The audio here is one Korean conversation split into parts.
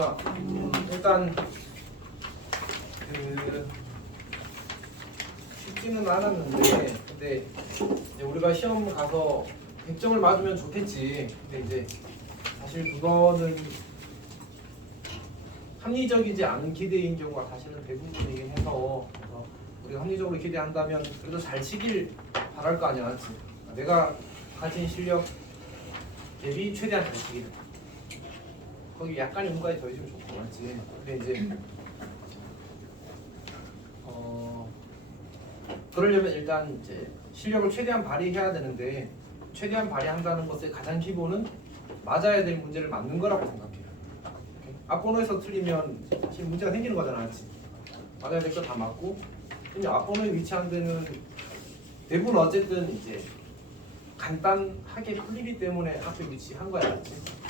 자, 일단 그 쉽지는 않았는데, 근데 이제 우리가 시험 가서 100점을 맞으면 좋겠지. 근데 이제 사실 그거는 합리적이지 않은 기대인 경우가 사실은 대부분이긴 해서, 그래서 우리가 합리적으로 기대한다면 그래도 잘 치길 바랄 거 아니야, 맞지? 내가 가진 실력 대비 최대한 잘 치기를. 거기 약간의 문과에 더해주면 좋고, 맞지? 근데 이제 그러려면 일단 이제 실력을 최대한 발휘해야 되는데, 최대한 발휘한다는 것의 가장 기본은 맞아야 될 문제를 맞는 거라고 생각해요. 앞번호에서 틀리면 사실 문제가 생기는 거잖아, 맞지? 맞아야 될 거 다 맞고, 근데 앞번호에 위치한 데는 대부분 어쨌든 이제 간단하게 풀리기 때문에 앞에 위치한 거야, 맞지?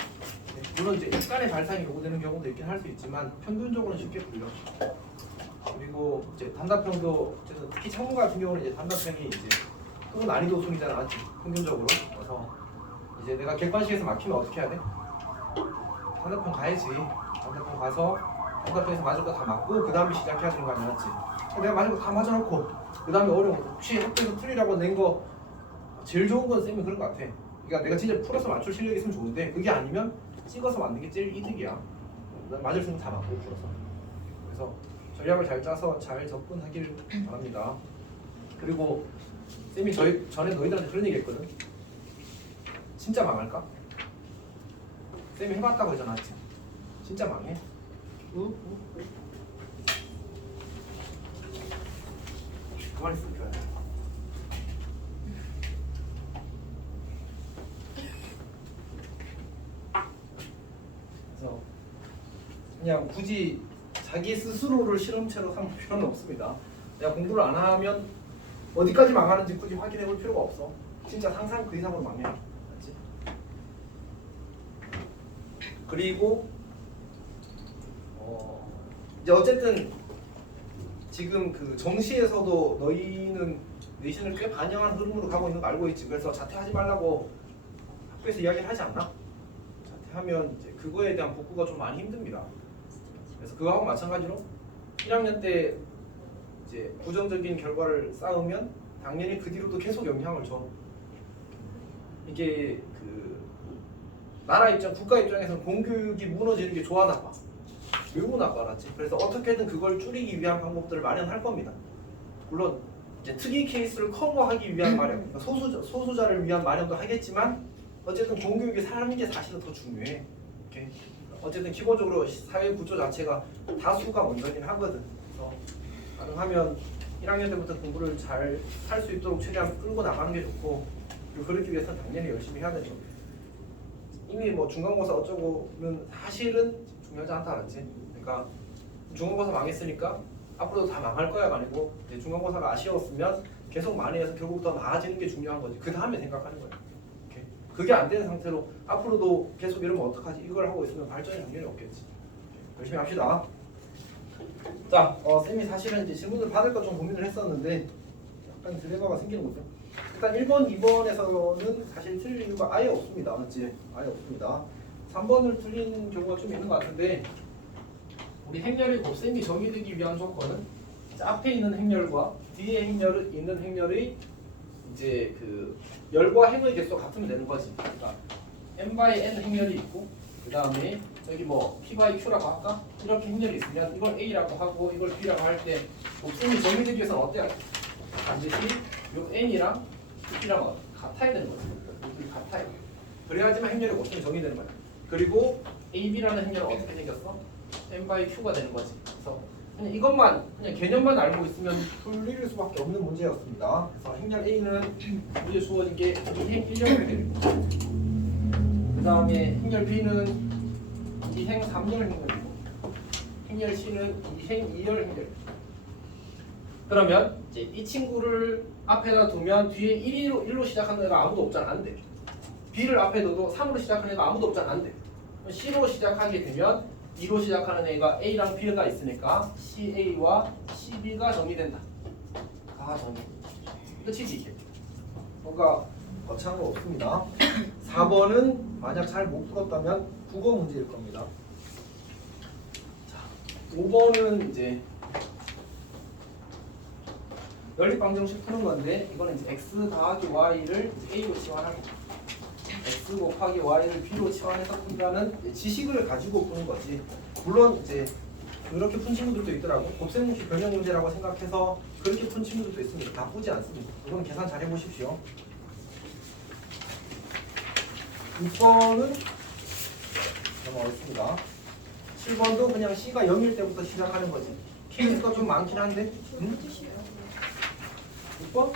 물론 이제 약간의 발상이 요구되는 경우도 있긴 할 수 있지만 평균적으로는 쉽게 풀려. 그리고 이제 단답형도 특히 창문 같은 경우는 이제 단답형이 이제 또 난이도 순이잖아, 맞지? 평균적으로. 그래서 이제 내가 객관식에서 막히면 어떻게 해야 돼? 단답형 가야지. 단답형 가서 단답형에서 맞을 거 다 맞고 그 다음에 시작해야 되는 거 아니야, 맞지? 내가 맞을 거 다 맞아놓고 그 다음에 어려운 거 혹시 학교에서 틀리라고 낸 거 제일 좋은 건 쌤이 그런 거 같아. 그러니까 내가 진짜 풀어서 맞출 실력이 있으면 좋은데 그게 아니면 찍어서 맞는 게 제일 이득이야. 맞을 수 있는 다 맞고 풀어서. 그래서 전략을 잘 짜서 잘 접근하길 바랍니다. 그리고 쌤이 전에 너희들한테 그런 얘기 했거든. 진짜 망할까? 쌤이 해봤다고 했잖아, 맞지? 진짜 망해? 그만 있을 거야. 그래서 그냥 굳이 자기 스스로를 실험체로 삼을 필요는 없습니다. 내가 공부를 안 하면 어디까지 망하는지 굳이 확인해 볼 필요가 없어. 진짜 상상 그 이상으로 망해. 맞지? 그리고 이제 어쨌든 지금 그 정시에서도 너희는 내신을 꽤 반영한 흐름으로 가고 있는 거 알고 있지. 그래서 자퇴하지 말라고 학교에서 이야기를 하지 않나? 자퇴하면 이제 그거에 대한 복구가 좀 많이 힘듭니다. 그래서 그거하고 마찬가지로 1학년 때 이제 부정적인 결과를 쌓으면 당연히 그 뒤로도 계속 영향을 줘. 이게 그 나라 입장, 국가 입장에서는 공교육이 무너지는 게 좋아 나빠? 매우 나빠, 맞지? 그래서 어떻게든 그걸 줄이기 위한 방법들을 마련할 겁니다. 물론 이제 특이 케이스를 커버하기 위한 마련, 그러니까 소수자를 위한 마련도 하겠지만 어쨌든 공교육이 사는 게 사실은 더 중요해. 오케이? 어쨌든 기본적으로 사회 구조 자체가 다수가 먼저긴 하거든. 그래서 가능하면 1학년 때부터 공부를 잘 할 수 있도록 최대한 끌고 나가는 게 좋고, 그리고 그러기 위해서는 당연히 열심히 해야 되죠. 이미 뭐 중간고사 어쩌고는 사실은 중요하지 않다, 알았지? 그러니까 중간고사 망했으니까 앞으로도 다 망할 거야가 아니고 중간고사가 아쉬웠으면 계속 많이 해서 결국 더 나아지는 게 중요한 거지. 그 다음에 생각하는 거야. 오케이? 그게 안 되는 상태로 앞으로도 계속 이러면 어떡하지? 이걸 하고 있으면 발전이 당연히 없겠지. 열심히 합시다. 자, 쌤이 사실은 이제 질문을 받을까 좀 고민을 했었는데 약간 딜레마가 생기는 거죠. 일단 1번, 2번에서는 사실 틀릴 이유가 아예 없습니다. 맞지? 아예 없습니다. 3번을 틀린 경우가 좀 있는 것 같은데, 우리 행렬의 곱셈이 정의되기 위한 조건은 앞에 있는 행렬과 뒤에 있는 행렬의 이제 그 열과 행의 개수가 같으면 되는 거지. 그러니까 n by n 행렬이 있고 그 다음에 여기 뭐 p by q라고 할까? 이렇게 행렬이 있으면 이걸 a라고 하고 이걸 b라고 할 때 곱셈이 정의되기 위해서는 어때야 돼? 반드시 요 n이랑 b랑 같아야 되는 거지. 이게 같아야 돼. 그래야지만 행렬의 곱셈이 정의되는 거야. 그리고 ab라는 행렬은 어떻게 생겼어? n by q가 되는 거지. 그래서 그냥 이것만 그냥 개념만 알고 있으면 풀릴 수밖에 없는 문제였습니다. 그래서 행렬 A는 문제 주어진 게 2행 1열 행렬이고, 그 다음에 행렬 B는 2행 3열 행렬이고, 행렬 C는 2행 2열 행렬이고. 그러면 이제 이 친구를 앞에다 두면 뒤에 1로 시작하는 애가 아무도 없잖아, 안 돼. B를 앞에 둬도 3으로 시작하는 애가 아무도 없잖아, 안 돼. C로 시작하게 되면 2로 시작하는 애가 A랑 B가 있으니까 CA와 CB가 정의된다. 다 정의. 끝이지 이게. 뭔가 거창한 거 없습니다. 4번은 만약 잘 못 풀었다면 국어 문제일 겁니다. 5번은 이제 연립방정식 푸는 건데 이거는 이제 x 더하기 y를 a로 치환하고 x 곱하기 y를 b로 치환해서 푼다는 이제 지식을 가지고 푸는 거지. 물론 이제 이렇게 푼 친구들도 있더라고. 곱셈뭉치 변형 문제라고 생각해서 그렇게 푼 친구들도 있습니다. 나쁘지 않습니다. 이건 계산 잘 해보십시오. 6번은 넘어가겠습니다. 7번도 그냥 C가 0일 때부터 시작하는 거지. 케이스가 좀 많긴 한데. 응? 6번?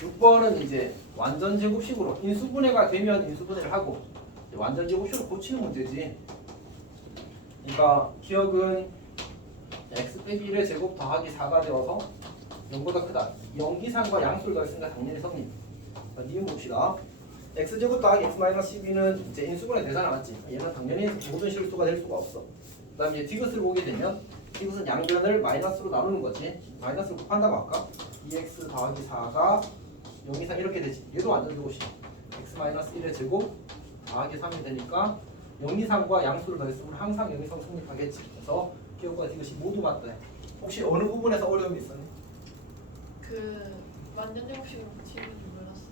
6번은 이제 완전 제곱식으로 인수분해가 되면 인수분해를 하고 완전 제곱식으로 고치는 문제지. 그러니까 기억은 x 빼기 1의 제곱 더하기 4가 되어서 0보다 크다. 영기상과 양수를 더했으니까 당연히 성립. 니은 봅시다. x제곱 더하기 x 마이너스 12는 이제 인수분해 되잖아, 맞지? 얘는 당연히 모든 실수가 될 수가 없어. 그 다음에 이제 디귿을 보게 되면 디귿은 양변을 마이너스로 나누는 거지. 마이너스를 곱한다고 할까? 2x 더하기 4가 0 이상 이렇게 되지. 얘도 완전 제곱식. x 마이너스 1의 제곱 더하기 3이 되니까 0 이상과 양수를 더했으면 항상 0 이상 성립하겠지. 그래서 기억과 디귿이 모두 맞다. 혹시 어느 부분에서 어려움이 있었니? 그 완전 제곱식으로 붙이는 줄 몰랐어요.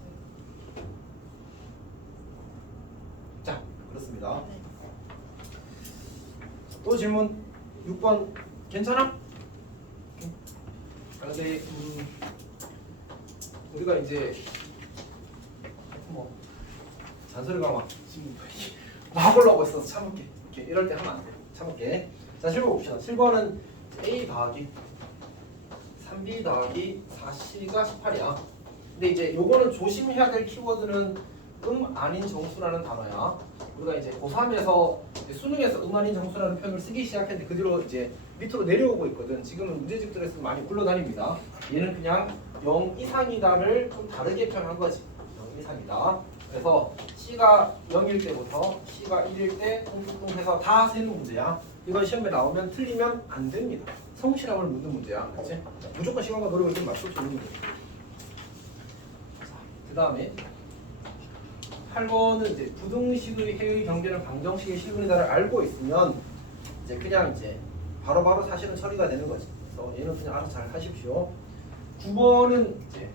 자, 그렇습니다. 네. 또 질문 6번 괜찮아? 그런데 우리가 이제 뭐 잔소리가 막 지금 막 올라오고 있어서 참을게. 이렇게 이럴 때 하면 안 돼. 참을게. 자, 7번 봅시다. 7번은 A 더하기 3B 더하기 4C가 18이야. 근데 이제 요거는 조심해야 될 키워드는 아닌 정수라는 단어야. 우리가 이제 고3에서 수능에서 아닌 정수라는 표현을 쓰기 시작했는데 그 뒤로 이제 밑으로 내려오고 있거든. 지금은 문제집들에서 많이 굴러다닙니다. 얘는 그냥 0 이상이다를 좀 다르게 표현한 거지. 0 이상이다. 그래서 C가 0일 때부터 C가 1일 때 뚱뚱뚱 해서 다 세는 문제야. 이건 시험에 나오면 틀리면 안 됩니다. 성실함을 묻는 문제야. 그렇지? 무조건 시간과 노력을 좀 맞출 수 있는 문제. 그 다음에 8번은 이제 부등식의 해의 경계는 방정식의 실분이다를 알고 있으면 이제 그냥 이제 바로바로 사실은 처리가 되는 거지. 그래서 얘는 그냥 알아서 잘 하십시오. 9번은 이제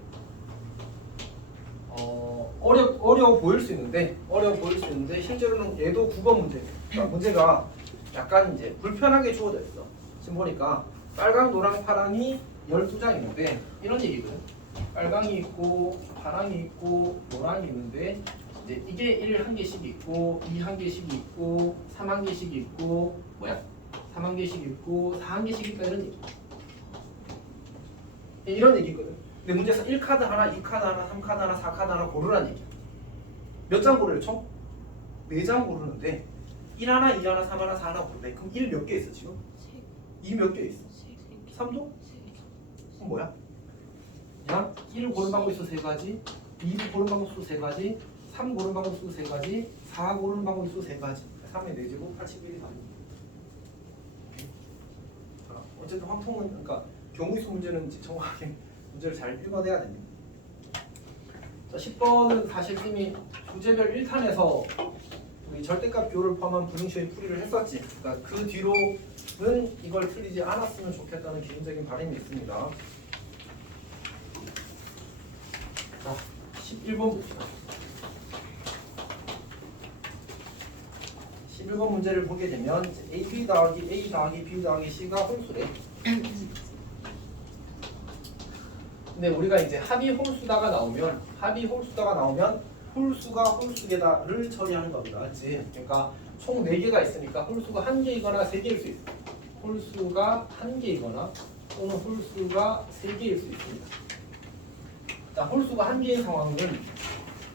어려워 보일 수 있는데 실제로는 얘도 9번 문제. 그러니까 문제가 약간 이제 불편하게 주어져 있어. 지금 보니까 빨강, 노랑, 파랑이 12장 있는데 이런 얘기거든. 빨강이 있고 파랑이 있고 노랑이 있는데 이제 이게 1 한 개씩 있고 2 한 개씩 있고 3 한 개씩 있고 3 한 개씩 있고 4 한 개씩 있다 이런 얘기거든. 근데 문제에서 1카드 하나, 2카드 하나, 3카드 하나, 4카드 하나 고르라는 얘기야. 몇 장 고르려 총? 4장 고르는데 1 하나, 2 하나, 3 하나, 4 하나 고르래. 그럼 1 몇 개 있어 지금? 2 몇 개 있어? 3도? 그럼 뭐야? 그냥 1을 고른 방법 수 3가지, 2를 고른 방법 수 3가지, 3 고른 방법 수 3가지, 4 고르는 방법 수 3가지. 3의 4제곱 81이 답입니다. 어쨌든 확통은 그러니까 경우수 문제는 정확하게 문제를 잘 읽어내야 됩니다. 자, 10번은 사실 이미 주제별 1탄에서 우리 절대값 비호를 포함한 부등식의 풀이를 했었지. 그러니까 그 뒤로는 이걸 틀리지 않았으면 좋겠다는 개인적인 바람이 있습니다. 자, 11번 봅시다. 11번 문제를 보게 되면 AB 더하기 A 더하기 B 더하기 C가 홀수래. 근데 우리가 이제 합이 홀수다가 나오면 홀수가 홀수계다를 처리하는 겁니다. 그렇지? 그러니까 총 4개가 있으니까 홀수가 1개이거나 3개일 수 있어. 홀수가 1개이거나 또는 홀수가 3개일 수 있습니다. 자, 홀수가 1개인 상황은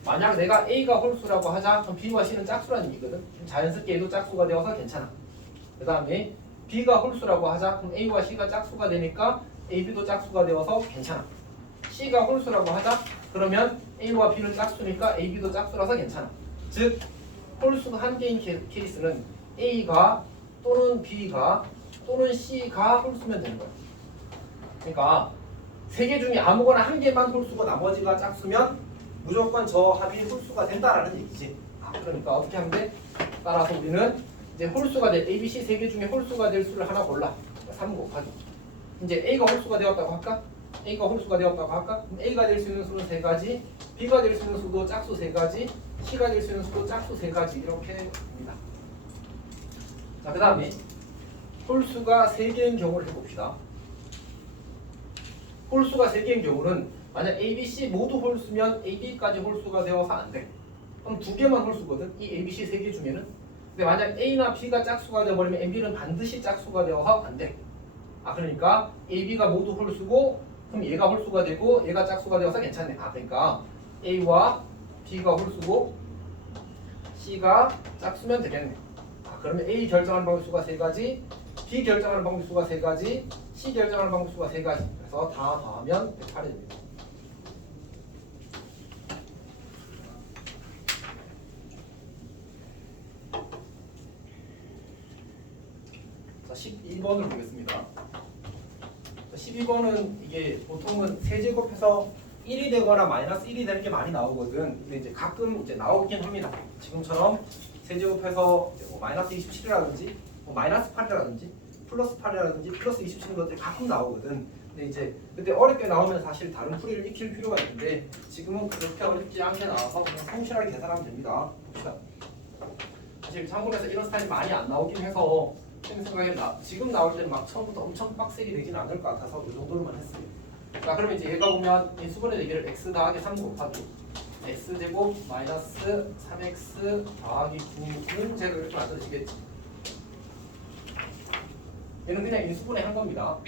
만약 내가 A가 홀수라고 하자 그럼 B와 C는 짝수라는 얘기거든. 자연스럽게 A도 짝수가 되어서 괜찮아. 그 다음에 B가 홀수라고 하자 그럼 A와 C가 짝수가 되니까 A, B도 짝수가 되어서 괜찮아. C가 홀수라고 하자 그러면 A와 B는 짝수니까 A, B도 짝수라서 괜찮아. 즉 홀수가 1개인 케이스는 A가 또는 B가 또는 C가 홀수면 되는 거야. 그러니까 3개 중에 아무거나 1개만 홀수고 나머지가 짝수면 무조건 저 합이 홀수가 된다라는 얘기지. 그러니까 어떻게 하면 돼? 따라서 우리는 이제 홀수가 될 A, B, C 세 개 중에 홀수가 될 수를 하나 골라. 3 곱하기. 이제 A가 홀수가 되었다고 할까? A가 홀수가 되었다고 할까? 그럼 A가 될 수 있는 수는 세 가지, B가 될 수 있는 수도 짝수 세 가지, C가 될 수 있는 수도 짝수 세 가지 이렇게 됩니다. 자, 그 다음에 홀수가 세 개인 경우를 해봅시다. 홀수가 세 개인 경우는 만약 A, B, C 모두 홀수면 A, B까지 홀수가 되어서 안 돼. 그럼 두 개만 홀수거든. 이 A, B, C 세 개 중에는. 근데 만약 A나 B가 짝수가 되어버리면 M, B는 반드시 짝수가 되어서 안 돼. 아, 그러니까 A, B가 모두 홀수고 그럼 얘가 홀수가 되고 얘가 짝수가 되어서 괜찮네. 아, 그러니까 A와 B가 홀수고 C가 짝수면 되겠네. 아, 그러면 A 결정하는 방식수가 세 가지, B 결정하는 방식수가 세 가지, C 결정하는 방식수가 세 가지. 그래서 다 더하면 108이 됩니다. 자, 12번을 보겠습니다. 12번은 이게 보통은 세제곱해서 1이 되거나 마이너스 1이 되는 게 많이 나오거든. 근데 이제 가끔 이제 나오긴 합니다. 지금처럼 세제곱해서 마이너스 27이라든지 마이너스 8이라든지 플러스 8이라든지 플러스 27인 것들이 가끔 나오거든. 근데 이제 그때 어렵게 나오면 사실 다른 풀이를 익힐 필요가 있는데 지금은 그렇게 어렵지 않게 나와서 그냥 성실하게 계산하면 됩니다. 봅시다. 사실 참고해서 이런 스타일이 많이 안 나오긴 해서 제 생각에 지금 나올 때는 막 처음부터 엄청 빡세게 되지는 않을 것 같아서 이 정도로만 했어요. 자, 그러면 이제 얘가 보면 인수분해 대기를 x 더하기 3 곱하기 x제곱 마이너스 3x 더하기 9는 제로 이렇게 만들어지겠지. 얘는 그냥 인수분해 한 겁니다.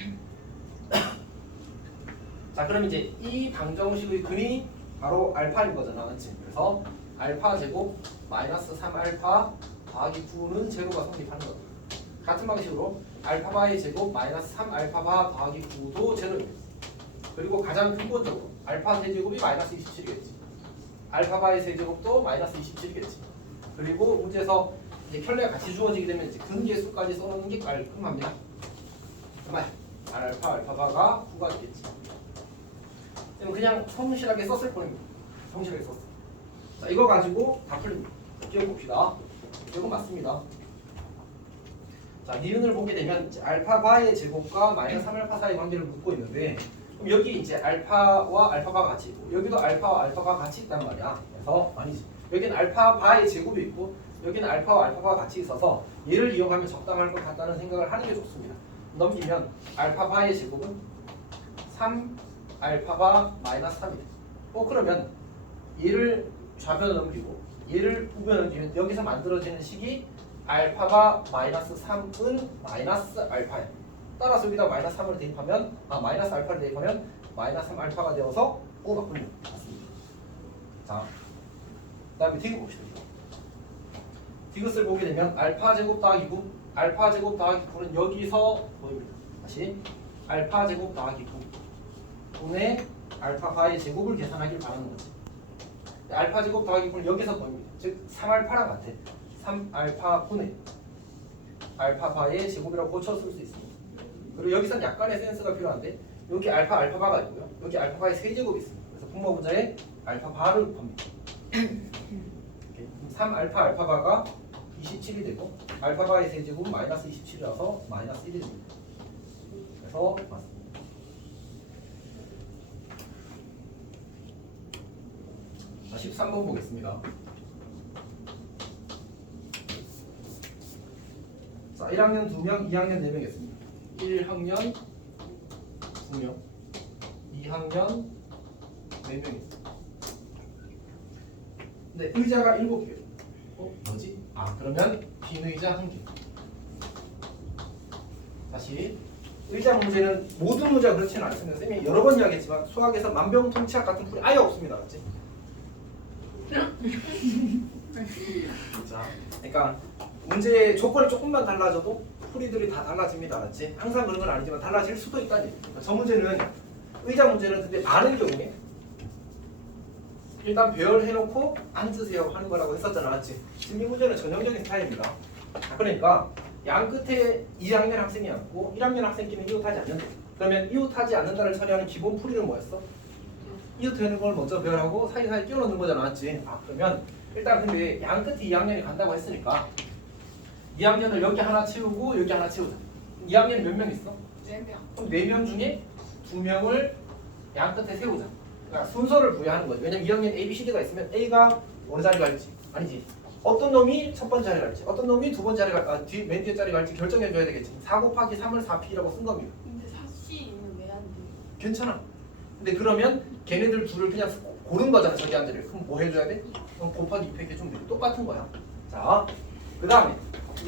자, 그럼 이제 이 방정식의 근이 바로 알파인 거잖아, 맞지? 그래서 알파 제곱 마이너스 3알파 더하기 9는 제로가 성립하는 거다. 같은 방식으로 알파바의 제곱 마이너스 3알파바 더하기 9도 제로입니다. 그리고 가장 근본적으로 알파 세제곱이 마이너스 27이겠지. 알파바의 세제곱도 마이너스 27이겠지. 그리고 문제에서 이제 켤레가 같이 주어지게 되면 이제 근계수까지 써놓는 게 깔끔합니다. 정말 알파 알파바가 9가 되겠지. 그냥 성실하게 썼을 뿐입니다. 성실하게 썼어. 자, 이거 가지고 다 풀립니다. 기억봅시다. 이건 맞습니다. 자, 니은을 보게 되면 이제 알파바의 제곱과 마이너스 3알파 사이 관계를 묻고 있는데 그럼 여기 이제 알파와 알파바가 같이 있고 여기도 알파와 알파바가 같이 있단 말이야. 그래서 아니지. 여기는 알파바의 제곱이 있고 여기는 알파와 알파바가 같이 있어서 얘를 이용하면 적당할 것 같다는 생각을 하는 게 좋습니다. 넘기면 알파바의 제곱은 3알파바 마이너스 3이 돼. 그러면 얘를 좌변을 넘기고 얘를 우변을 넘기면 여기서 만들어지는 식이 알파바 마이너스 3은 마이너스 알파야. 따라서 여기다 마이너스 3을 대입하면 마이너스 알파를 대입하면 마이너스 3 알파가 되어서 맞군요. 맞습니다. 자, 그 다음에 디귿 봅시다. 디귿을 보게 되면 알파 제곱 더하기 9 알파 제곱 더하기 9는 여기서 보입니다. 다시 알파 제곱 더하기 9 9의 알파바의 제곱을 계산하길 바라는 거지. 알파 제곱 더하기 9는 여기서 보입니다. 즉 3알파랑 같아. 3알파 분의 알파바의 제곱이라고 고쳐 쓸 수 있습니다. 그리고 여기선 약간의 센스가 필요한데 여기 알파바가 있고요. 여기 알파바의 세제곱이 있습니다. 그래서 분모분자에 알파바를 곱합니다. 3알파 알파바가 27이 되고 알파바의 세제곱은 마이너스 27이라서 마이너스 1이 됩니다. 그래서 맞습니다. 자, 13번 보겠습니다. 자, 1학년 2명, 2학년 4명 있습니다. 1학년 2명, 2학년 4명 있습니다. 근데 의자가 7개. 뭐지? 그러면 빈 의자 1개. 다시 의자 문제는 모든 문제가 그렇지는 않습니다. 쌤이 여러 번 이야기했지만 수학에서 만병통치약 같은 풀이 아예 없습니다. 맞지? 자, 그러니까 문제의 조건이 조금만 달라져도 풀이들이 다 달라집니다. 맞지? 항상 그런 건 아니지만 달라질 수도 있다니. 저 문제는 의자 문제는 근데 많은 경우에 일단 배열해놓고 앉으세요 하는 거라고 했었잖아. 맞지? 지금 이 문제는 전형적인 스타일입니다. 그러니까 양 끝에 2학년 학생이 앉고 1학년 학생끼리는 이웃하지 않는다. 그러면 이웃하지 않는다를 처리하는 기본 풀이는 뭐였어? 이웃되는 걸 먼저 배열하고 사이사이 끼워넣는 거잖아. 맞지? 그러면 일단 근데 양 끝에 2학년이 간다고 했으니까 2학년을 여기 하나 채우고 여기 하나 채우자. 2학년이 몇 명 있어? 4명. 그럼 4명 중에 2명을 양 끝에 세우자. 그러니까 순서를 부여하는 거지. 왜냐면 2학년 A, B, C, D가 있으면 A가 어느 자리 갈지 아니지. 어떤 놈이 첫 번째 자리 갈지, 어떤 놈이 두 번째 자리 갈지, 맨 뒤에 자리 갈지 결정해줘야 되겠지. 4 곱하기 3을 4P라고 쓴 겁니다. 근데 4C는 왜 안 돼? 괜찮아. 근데 그러면 걔네들 둘을 그냥 고른 거잖아. 저기 앉으래. 그럼 뭐 해줘야 돼? 그럼 곱하기 2 해주면 돼. 똑같은 거야. 자, 그 다음에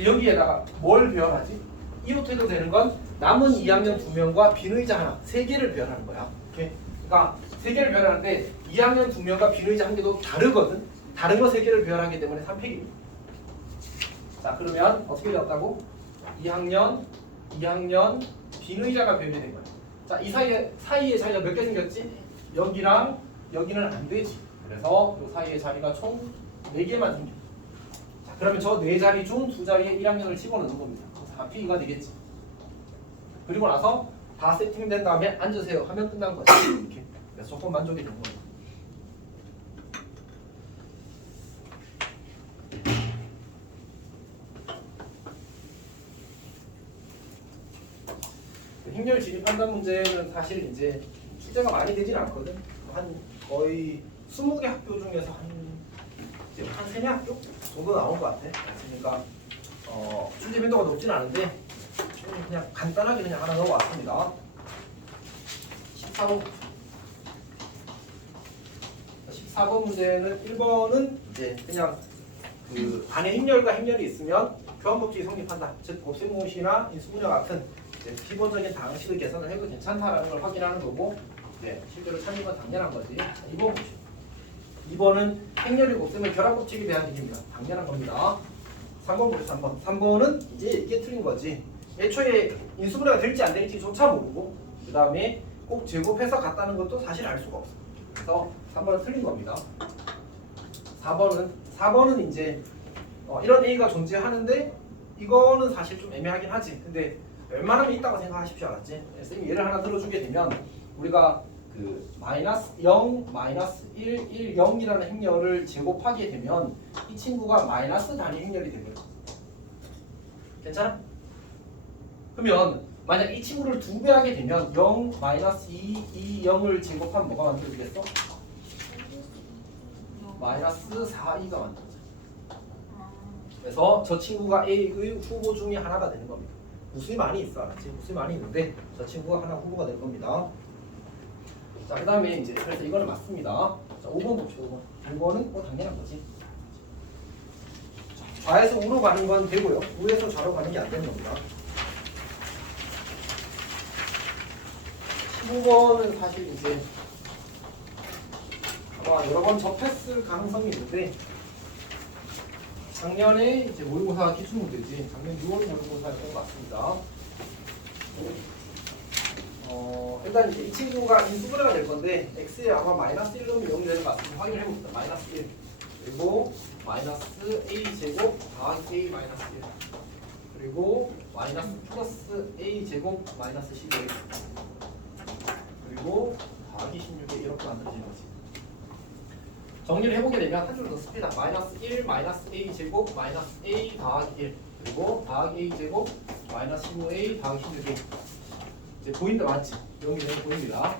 여기에다가 뭘 배열하지? 이렇게 해도 되는 건 남은 2학년 2명과 빈의자 하나, 3개를 배열하는 거야. 오케이? 그러니까 3개를 배열하는데 2학년 2명과 빈의자 1개도 다르거든. 다른 거 3개를 배열하기 때문에 3팩입니다. 자, 그러면 어떻게 되었다고? 2학년 빈의자가 배열이 된 거야. 자, 이 사이에 자리가 몇 개 생겼지? 여기랑 여기는 안 되지. 그래서 이 사이에 자리가 총 4개만 생겨. 자, 그러면 저 4자리 중 2자리에 1학년을 집어넣는 겁니다. 4P가 되겠지. 그리고 나서 다 세팅된 다음에 앉으세요 하면 끝난 거지. 이렇게. 그래서 조건 만족이 된 겁니다. 행렬 진입 판단 문제는 사실 이제 출제가 많이 되진 않거든. 한 거의 20개 학교 중에서 한 3개 학교 정도 나온 것 같아. 그러니까 출제 빈도가 높진 않은데 그냥 간단하게 그냥 하나 넣어왔습니다. 14번 문제는 1번은 이제 그냥 그 안에 행렬과 행렬이 있으면 교환법칙이 성립한다. 즉 곱셈공식이나 인수분해 같은 기본적인 방식을 계산을 해도 괜찮다라는 걸 확인하는 거고, 네, 실제로 찾는 건 당연한 거지. 2번 보시죠. 2번은 행렬이 곱셈의 결합법칙에 대한 얘기입니다. 당연한 겁니다. 3번 보시죠. 3번. 3번은 이제 이게 틀린 거지. 애초에 인수분해가 될지 안 될지조차 모르고, 그 다음에 꼭 제곱해서 같다는 것도 사실 알 수가 없어. 그래서 3번은 틀린 겁니다. 4번은 이제 이런 A가 존재하는데 이거는 사실 좀 애매하긴 하지. 근데 웬만하면 있다고 생각하십시오. 알았지? 선생님이 예를 하나 들어주게 되면 우리가 그 마이너스 0, 마이너스 1, 1, 0이라는 행렬을 제곱하게 되면 이 친구가 마이너스 단위 행렬이 되거든. 괜찮아? 그러면 만약 이 친구를 2배 하게 되면 0, 마이너스 2, 2, 0을 제곱하면 뭐가 만들어지겠어? 마이너스 4, 2가 만들어져. 그래서 저 친구가 A의 후보 중에 하나가 되는 겁니다. 무수히 많이 있어, 알았지? 무수히 많이 있는데 저 친구가 하나 후보가 될 겁니다. 자, 그 다음에 이제 그래서 이거는 맞습니다. 자, 5번 봅시다. 5번. 5번은 뭐 당연한 거지. 좌에서 우로 가는 건 되고요. 우에서 좌로 가는 게 안 되는 겁니다. 15번은 사실 이제 아마 여러 번 접했을 가능성이 있는데 작년에 이제 모의고사 기출 문제지. 작년 6월 모의고사였던 것 같습니다. 일단 이제 이 친구가 인수분해가 될 건데 x에 아마 마이너스 1 넣으면 0이 되는 것 같습니다. 확인을 해봅시다. 마이너스 1 그리고 마이너스 a 제곱 더하기 a 마이너스 1 그리고 마이너스 플러스 a 제곱 마이너스 11 그리고 더하기 16에 이렇게 만들어지는 거지. 정리를 해보게 되면 한 줄 더 씁니다. 마이너스 1 마이너스 a 제곱 마이너스 a 더하기 1 그리고 더하기 a 제곱 마이너스 15a 더하기 16a 이제 보인다 맞지? 여기 보입니다.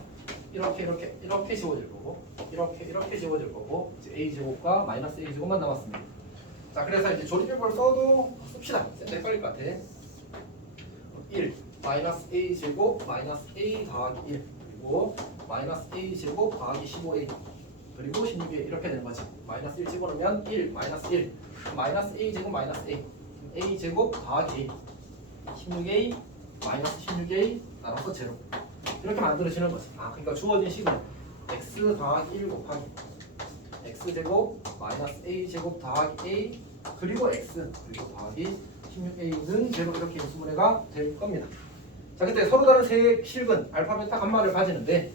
이렇게 지워질 거고 이렇게 지워질 거고 이제 a 제곱과 마이너스 a 제곱만 남았습니다. 자, 그래서 이제 조립법을 써도 씁시다. 헷갈릴 것 같아. 1 마이너스 a 제곱 마이너스 a 더하기 1 그리고 마이너스 a 제곱 더하기 15a 그리고 16에 이렇게 되는 거지. 마이너스 1 집어넣으면 1 마이너스 1 마이너스 a 제곱 마이너스 a 제곱 더하기 a 16a 마이너스 16a 나눠서 제로 이렇게 만들어지는 거지. 그러니까 주어진 식은 x 더하기 1 곱하기 x 제곱 마이너스 a 제곱 더하기 a 그리고 x 그리고 더하기 16a는 제로 이렇게 인수분해가 될 겁니다. 자, 그때 서로 다른 세 실근 알파, 베타, 감마를 가지는데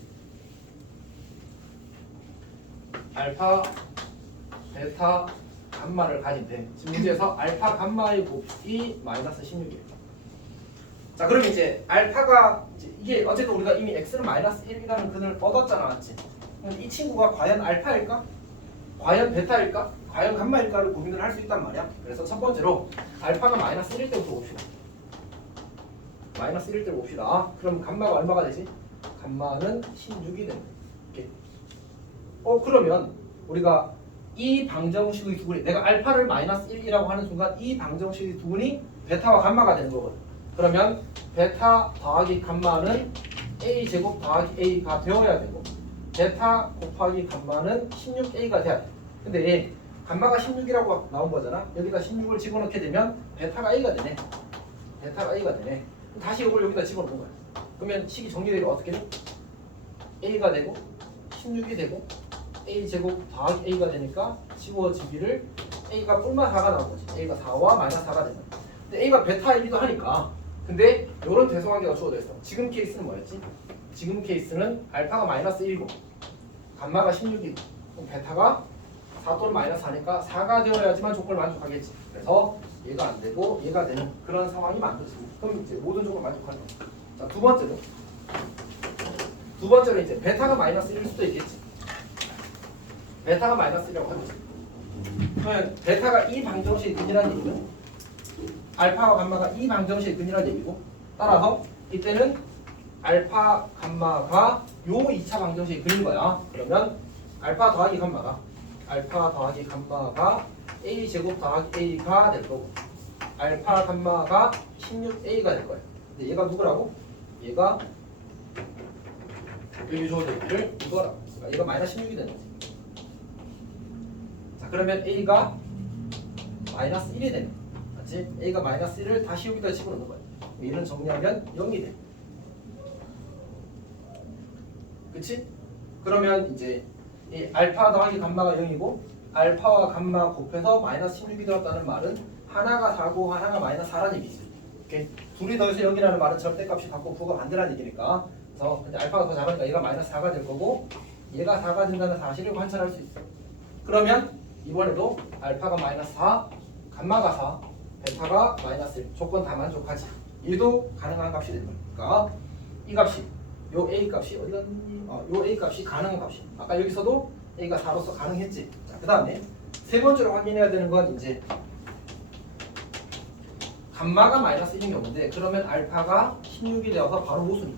알파, 베타, 감마를 가진대. 지금 문제에서 알파, 감마의 곱이 마이너스 16이에요. 자, 그럼 이제 알파가 이게 어쨌든 우리가 이미 x는 마이너스 1이라는 근을 얻었잖아, 맞지? 그럼 이 친구가 과연 알파일까? 과연 베타일까? 과연 감마일까를 고민을 할 수 있단 말이야. 그래서 첫 번째로 알파가 마이너스 1일 때부터 봅시다. 마이너스 1일 때 봅시다. 그럼 감마가 얼마가 되지? 감마는 16이 되는 이렇게. 그러면 우리가 이 방정식의 두분이 내가 알파를 마이너스 1이라고 하는 순간 이 방정식의 두분이 베타와 감마가 되는 거거든. 그러면 베타 더하기 감마는 a제곱 더하기 a가 되어야 되고 베타 곱하기 감마는 16a가 돼야 돼. 근데 얘 감마가 16이라고 나온 거잖아. 여기다 16을 집어넣게 되면 베타가 a가 되네. 베타가 a가 되네. 다시 이걸 여기다 집어넣는 거야. 그러면 식이 정리되면 어떻게 돼? a가 되고 16이 되고 a제곱 더하기 a가 되니까 지워지기를 a가 뿔마 4가 나온 거지. a가 4와 마이너스 4가 되는 거야. 근데 a가 베타이기도 하니까 근데 이런 대소관계가 주어져 있어. 지금 케이스는 뭐였지? 지금 케이스는 알파가 마이너스 1이고 감마가 16이고 그럼 베타가 4 또는 마이너스 4니까 4가 되어야지만 조건을 만족하겠지. 그래서 얘가 안 되고 얘가 되는 그런 상황이 만들어집니다. 그럼 이제 모든 조건을 만족하는 거야. 자, 두 번째로 이제 베타가 마이너스 1일 수도 있겠지. 베타가 마이너스 1이라고 하죠. 그러면 베타가 이 방정식의 근이라는 얘기는 알파와 감마가 이 방정식의 근이라는 얘기고 따라서 이때는 알파 감마가 요 2차 방정식의 근인 거야. 그러면 알파 더하기 감마가 a제곱 더하기 a가 될 거고 알파 감마가 16a가 될 거야. 근데 얘가 누구라고? 얘가 여기 주어져 있기를 이거라고. 그러니까 얘가 마이너스 16이 되는 거지. 자, 그러면 a가 마이너스 1이 되는 거야. 맞지? a가 마이너스 1을 다시 여기다 집어넣는 거야. 얘는 정리하면 0이 돼. 그치? 그러면 이제 이 알파 더하기 감마가 0이고 알파와 감마 곱해서 마이너스 16이 되었다는 말은 하나가 4고 하나가 마이너스 4라는 얘기지. 오케이? 둘이 더해서 0이라는 말은 절대값이 같고 부가 반대라는 얘기니까 그래서 근데 알파가 더 작으니까 얘가 마이너스 4가 될 거고 얘가 4가 된다는 사실을 관찰할 수 있어. 그러면 이번에도 알파가 마이너스 4, 감마가 4, 베타가 마이너스 1 조건 다 만족하지. 얘도 가능한 값이 되는 거니까 이 값이 요 a 값이 어디 갔니? 요 a 값이 가능한 값이. 아까 여기서도 a가 4로서 가능했지. 자, 그 다음에 세 번째로 확인해야 되는 건 이제 감마가 마이너스 1인 경우인데 그러면 알파가 16이 되어서 바로 무슨?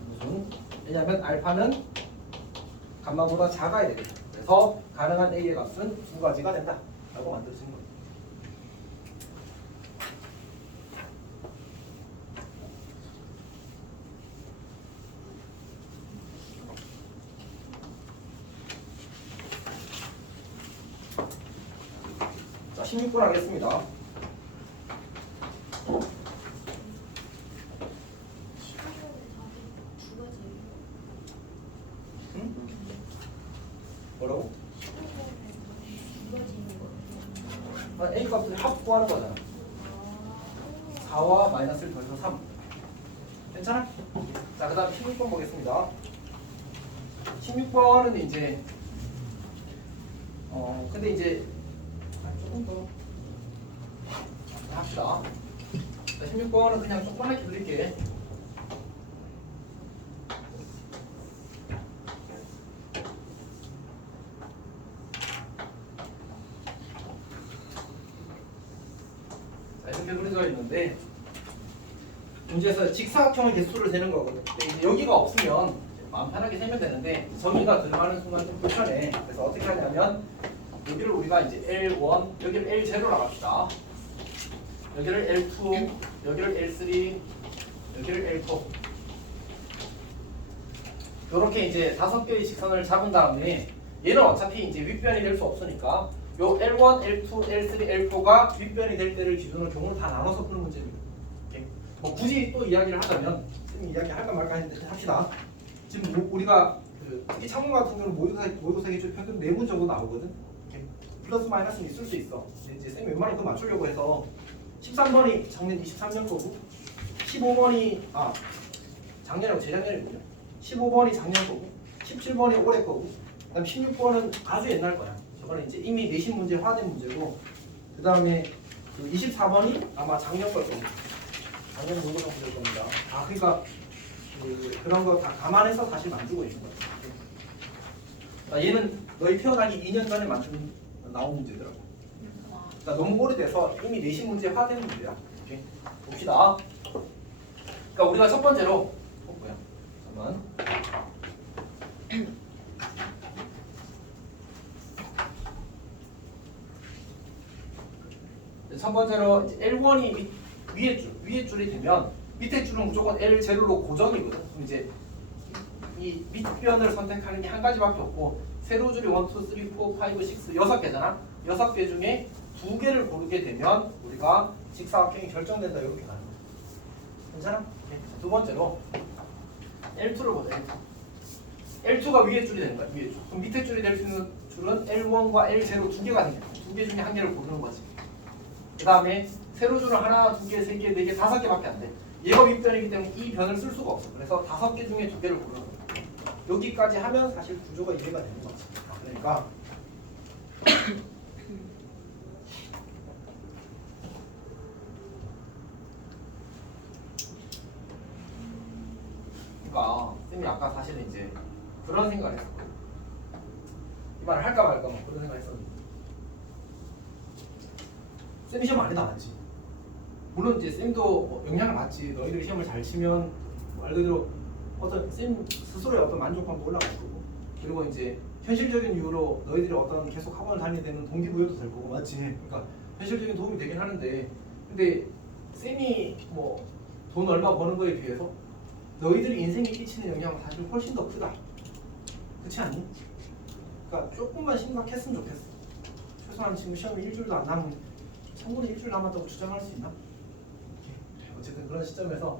왜냐하면 알파는 감마보다 작아야 되거든. 그래서 가능한 a의 값은 두 가지가 된다 라고 만들 수 있는 거예요. 자, 16분 하겠습니다. 응? 뭐라고? A 값을 합 구하는 거잖아. 4와 마이너스를 더해서 3. 괜찮아? 자, 그 다음 16번 보겠습니다. 16번은 이제 근데 이제 조금 더 합시다. 자, 16번은 그냥 조그맣게 드릴게. 이렇게 그려져 있는데 문제에서 직사각형의 개수를 세는 거거든. 근데 이제 여기가 없으면 마음 편하게 세면 되는데 저기가 들어가는 순간 좀 불편해. 그래서 어떻게 하냐면 여기를 우리가 이제 L1, 여기를 L0로 합시다. 여기를 L2, 여기를 L3, 여기를 L4. 이렇게 이제 5개의 직선을 잡은 다음에 얘는 어차피 이제 윗변이 될 수 없으니까 요 L1, L2, L3, L4가 윗변이 될 때를 기준으로 경우를 다 나눠서 푸는 문제입니다. 이렇게. 뭐 굳이 또 이야기를 하자면 선생님 이야기 할까 말까 했는데 합시다. 지금 우리가 특히 창문 같은 경우는 모의고사 기출 평균 4문 정도 나오거든. 이렇게. 플러스 마이너스는 있을 수 있어. 근데 이제 선생님 웬만하면 그거 맞추려고 해서 13번이 작년 23년 거고 15번이 작년하고 재작년이군요. 15번이 작년 거고 17번이 올해 거고 그다음 16번은 아주 옛날 거야. 저거는 이제 이미 내신 문제 화된 문제고 그 다음에 그 24번이 아마 작년 걸 겁니다. 작년 모의고사 문제일 겁니다. 그러니까 그런 거 다 감안해서 사실 만들고 있는 거예요. 얘는 너희 태어나기 2년 전에 만든 나온 문제더라고. 그러니까 너무 오래돼서 이미 내신 문제 화된 문제야. 오케이. 봅시다. 그러니까 우리가 첫 번째로 뭐야? 잠깐만. 첫 번째로 L1이 위에 줄이 되면 밑에 줄은 무조건 L0로 고정이거든. 그럼 이제 이 밑변을 선택하는 게 한 가지밖에 없고 세로 줄이 1, 2, 3, 4, 5, 6, 6개잖아. 6개 중에 2개를 고르게 되면 우리가 직사각형이 결정된다 이렇게 가는 거야. 괜찮아? 오케이. 두 번째로 L2를 보자. L2가 위에 줄이 되는 거야. 위에 줄. 그럼 밑에 줄이 될 수 있는 줄은 L1과 L0 두 개가 생겨. 두 개 중에 한 개를 고르는 거지. 그 다음에 세로 줄은 하나, 두 개, 세 개, 네 개, 5개밖에 안 돼. 얘가 윗변이기 때문에 이 변을 쓸 수가 없어. 그래서 5개 중에 2개를 고르는 거야. 여기까지 하면 사실 구조가 이해가 되는 거지. 그러니까 쌤이 아까 사실은 이제 그런 생각을 했었거든. 이 말을 할까 말까 막 그런 생각을 했었는데 쌤이 시험 안 해도 안 하지. 물론 이제 쌤도 뭐 영향을 받지. 너희들이 시험을 잘 치면 말 그대로 어떤 쌤 스스로의 어떤 만족감도 올라갈 거고, 그리고 이제 현실적인 이유로 너희들이 어떤 계속 학원을 다니게 되는 동기부여도 될 거고, 맞지? 그러니까 현실적인 도움이 되긴 하는데, 근데 쌤이 뭐 돈 얼마 버는 거에 비해서 너희들이 인생에 끼치는 영향은 사실 훨씬 더 크다. 그렇지 않니? 그러니까 조금만 심각했으면 좋겠어. 최소한 지금 시험이 일주일도 안 남은, 청구는 일주일 남았다고 주장할 수 있나? 어쨌든 그런 시점에서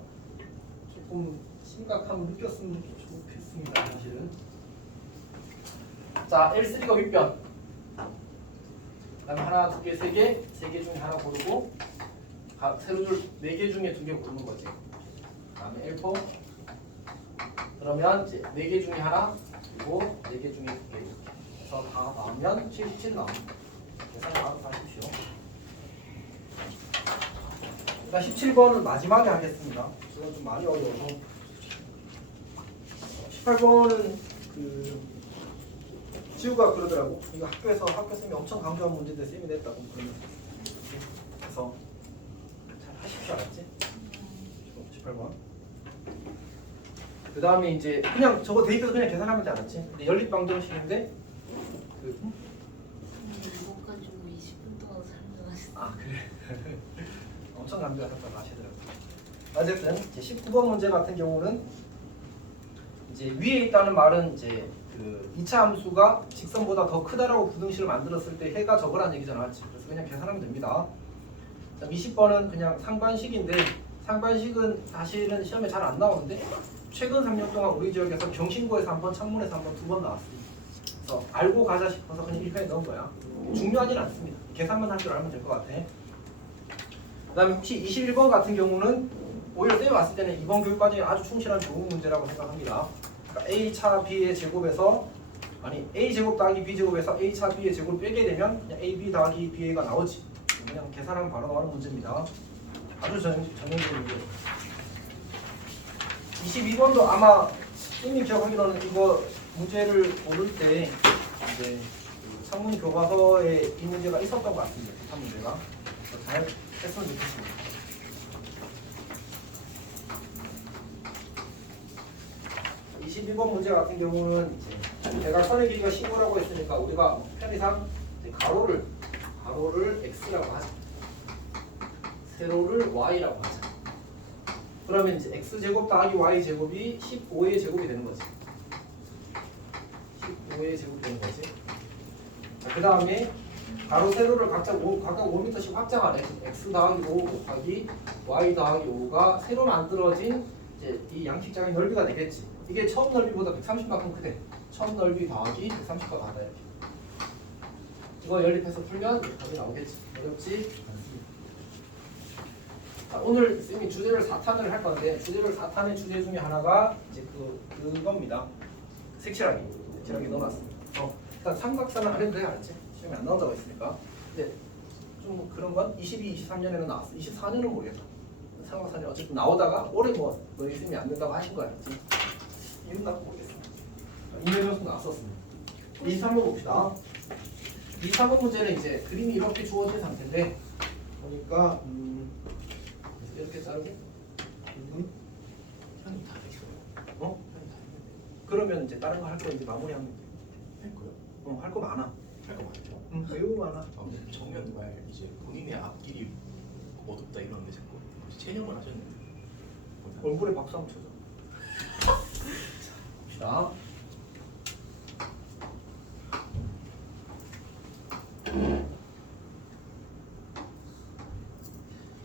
조금 심각함을 느꼈으면 좋겠습니다. 사실은. 자, L3가 윗변. 그다음에 하나, 두 개, 세 개, 세 개 중에 하나 고르고 세로줄 4개 중에 2개 고르는 거지. 그다음에 L4. 그러면 이제 4개 중에 하나, 그리고 4개 중에 2개. 그래서 다 나오면 77 나옵니다. 계산 바로 하십시오. 일단 17번은 마지막에 하겠습니다. 이건 좀 많이 어려워서. 18번은 그 지우가 그러더라고. 이거 학교에서 학교 쌤이 엄청 강조한 문제인데 쌤이 냈다고 그러면서. 그래서 잘 하십시오, 알았지? 18번. 그 다음에 이제 그냥 저거 대입해서 그냥 계산하면 돼, 알았지? 근데 연립방정식인데 그 이거 가지고 20분 동안 설명하셨어. 아 그래. 엄청 강조하셨다고 하시더라고요. 어쨌든 이제 19번 문제 같은 경우는 이제 위에 있다는 말은 이제 그 2차 함수가 직선보다 더 크다라고 부등식을 만들었을 때 해가 적으라는 얘기잖아, 맞지? 그래서 그냥 계산하면 됩니다. 자, 20번은 그냥 상관식인데 상관식은 사실은 시험에 잘 안 나오는데 최근 3년 동안 우리 지역에서 경신고에서 한 번, 창문에서 한 번, 2번 나왔습니다. 그래서 알고 가자 싶어서 그냥 1편에 넣은 거야. 중요하진 않습니다. 계산만 할 줄 알면 될 것 같아. 그 다음에 혹시 21번 같은 경우는 오히려 쌤이 봤을 때는 이번 교육과정에 아주 충실한 좋은 문제라고 생각합니다. 그러니까 A차 B의 제곱에서 A제곱 더하기 B제곱에서 A차 B의 제곱을 빼게 되면 그냥 AB 더하기 BA가 나오지. 그냥 계산하면 바로 나오는 문제입니다. 아주 전형적인 문제. 22번도 아마 쌤이 기억하기로는 이거 문제를 고를 때 이제 그 상문 교과서에 이 문제가 있었던 것 같습니다. 기타 문제가. 잘 했으면 좋겠습니다. 자, 22번 문제 같은 경우는 이제 대각선의 길이가 15라고 했으니까 우리가 편의상 가로를 x라고 하자. 세로를 y라고 하자. 그러면 이제 x제곱 더하기 y제곱이 15의 제곱이 되는 거지. 15의 제곱이 되는 거지. 그 다음에 가로 세로를 각각 5m씩 확장하래. x 더하기 5 곱하기 y 더하기 5가 새로 만들어진 이제 이 양식장의 넓이가 되겠지. 이게 처음 넓이보다 130만큼 크대. 처음 넓이 더하기 130과 같다 이렇게. 이거 연립해서 풀면 답이 나오겠지. 어렵지 않습니다. 자, 오늘 쌤이 주제를 4탄을 할 건데 주제를 4탄의 주제 중에 하나가 이제 그겁니다. 색칠하기 넣어놨습니다. 일단 삼각사는 안 해도 돼, 알았지? 시험에 안 나온다고 했으니까. 근데 좀 그런 건 22, 23년에는 나왔어. 24년은 모르겠어. 삼각사는 어쨌든 나오다가 올해 뭐 너희 쌤이 안 된다고 하신 거 알았지? 이름 나고 모르겠어. 임혜정수 나왔었습니다. 23번 봅시다. 이 3번 문제는 이제 그림이 이렇게 주어진 상태인데 보니까 이렇게 자르고 형님 다 했어요. 어? 형님 다 했는데 그러면 이제 다른 거 할 거 이제 마무리하면 돼. 했고요. 할 거 많아. 할 거 많죠. 매우 많아. 아, 근데 정면 말 이제 본인의 앞길이 어둡다 이러는데 자꾸 체념을 하셨는데. 얼굴에 박수 한번 쳐줘. 봅시다.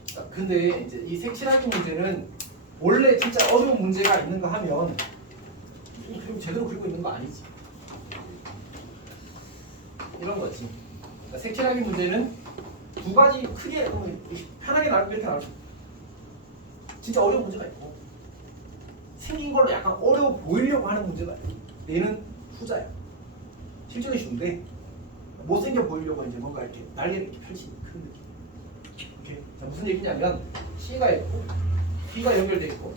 자, 근데 이제 이 색칠하기 문제는 원래 진짜 어려운 문제가 있는가 하면 이 그림 제대로 그리고 있는 거 아니지. 이런 거지. 그러니까 색칠하기 문제는 두 가지 크게 편하게 나누면 이렇게 나누죠. 진짜 어려운 문제가 있고 생긴 걸로 약간 어려워 보이려고 하는 문제가 있고 얘는 후자야. 실제로 쉬운데 못생겨 보이려고 이제 뭔가 이렇게 날개를 이렇게 펼치는 큰 느낌. 오케이. 자, 무슨 얘기냐면 C가 있고 B가 연결돼 있고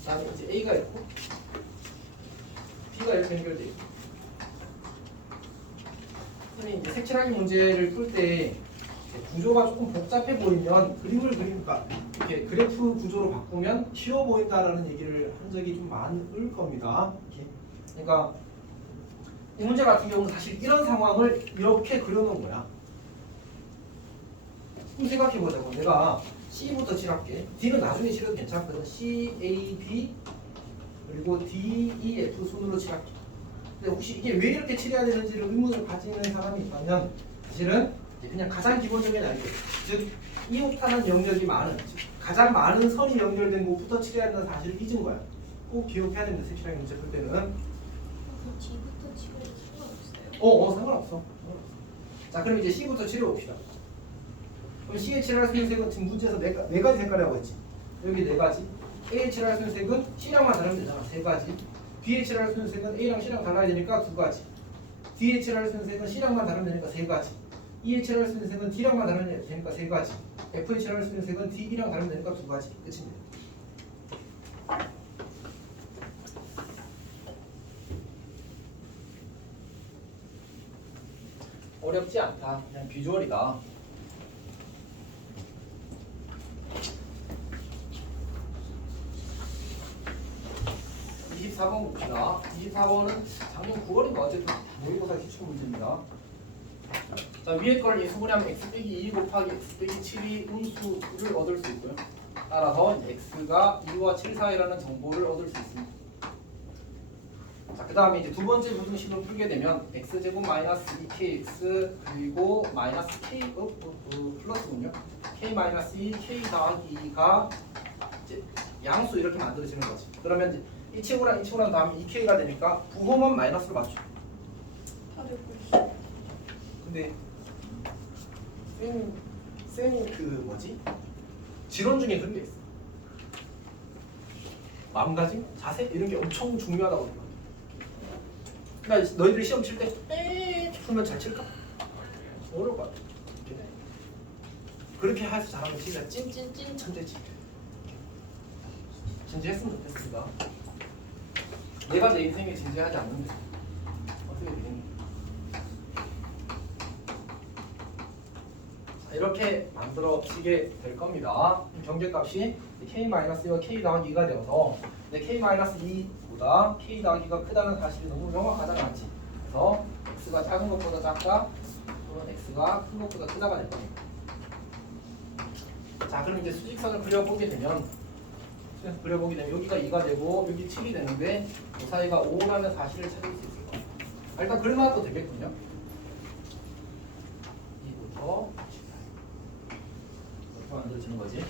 그다음에 이제 A가 있고 B가 이렇게 연결돼 있고 흔히 이제 색칠하기 문제를 풀 때 구조가 조금 복잡해 보이면 그림을 그리니까 이렇게 그래프 구조로 바꾸면 쉬워 보인다라는 얘기를 한 적이 좀 많을 겁니다. 이렇게. 그러니까 이 문제 같은 경우는 사실 이런 상황을 이렇게 그려놓은 거야. 그럼 생각해보자고. 내가 C부터 칠할게. D는 나중에 칠해도 괜찮거든. C, A, B 그리고 D, E, F 순으로 칠할게. 근데 혹시 이게 왜 이렇게 칠해야 되는지를 의문을 가지는 사람이 있다면 사실은 그냥 가장 기본적인 알고 즉 이웃하는 영역이 많은 즉 가장 많은 선이 연결된 곳부터 칠해야 한다는 사실을 잊은 거야. 꼭 기억해야 됩니다. 색칠하기 문제 풀 때는. 그럼 G부터 치고도 상관없어요? 상관없어. 자, 그럼 이제 C부터 칠해 봅시다. 그럼 C에 칠할 수 있는 색은 지금 문제에서 네 가지 색깔이라고 했지. 여기 네 가지. A에 칠할 수 있는 색은 C랑만 다르면 되잖아. 세 가지. B에 칠할 수 있는 색은 A랑 C랑 달라야 되니까 두 가지. D에 칠할 수 있는 색은 C랑만 다르면 되니까 세 가지. E에 칠할 수 있는 색은 D랑만 다르면 되니까 세 가지. F에 칠할 수 있는 색은 D, E랑 다르면 되니까 두 가지. 끝입니다. 어렵지 않다. 그냥 비주얼이다. (24번) 봅시다. 24번은 작년 9월인가 어쨌든 모의고사 기출 문제입니다. 자, 위에 걸 인수분해하면 x 빼기 2 곱하기 x 빼기 7이 음수를 얻을 수 있고요. 따라서 x가 2와 7 사이라는 정보를 얻을 수 있습니다. 자, 그 다음에 이제 두 번째 부등식을 풀게 되면 x제곱 마이너스 2kx 그리고 마이너스 k 플러스군요. k 마이너스 2 k 더하기 2가 이제 양수 이렇게 만들어지는 거지. 그러면 이제 이 친구랑 이 친구랑 다음에 2k가 되니까 부호만 마이너스로 맞죠. 다 듣고 있어. 근데 그 뭐지? 지론 중에 그런 게 있어. 마음가짐, 자세 이런 게 엄청 중요하다고 생각해. 그러니까 너희들이 시험 칠 때 풀면 잘 칠까? 어려울 것 같아. 그렇게 해서 잘하면 진짜 찐 천재지. 진지했으면 좋겠습니다. 내가 내 인생에 진지하지 않는데 어떻게 되겠니? 이렇게 만들어지게 될 겁니다. 경계값이 k-2와 k 더하기 2가 되어서 k-2보다 k 더하기가 크다는 사실이 너무 명확하지 않지. 그래서 x가 작은 것보다 작다 또는 x가 큰 것보다 크다가 될 겁니다. 자, 그럼 이제 수직선을 그려보게 되면 여기가 2가 되고 여기 7이 되는데 그 사이가 5라는 사실을 찾을 수 있을 거예요. 일단 그려놔도 되겠군요. 2부터 이렇게 만들어지는 거지.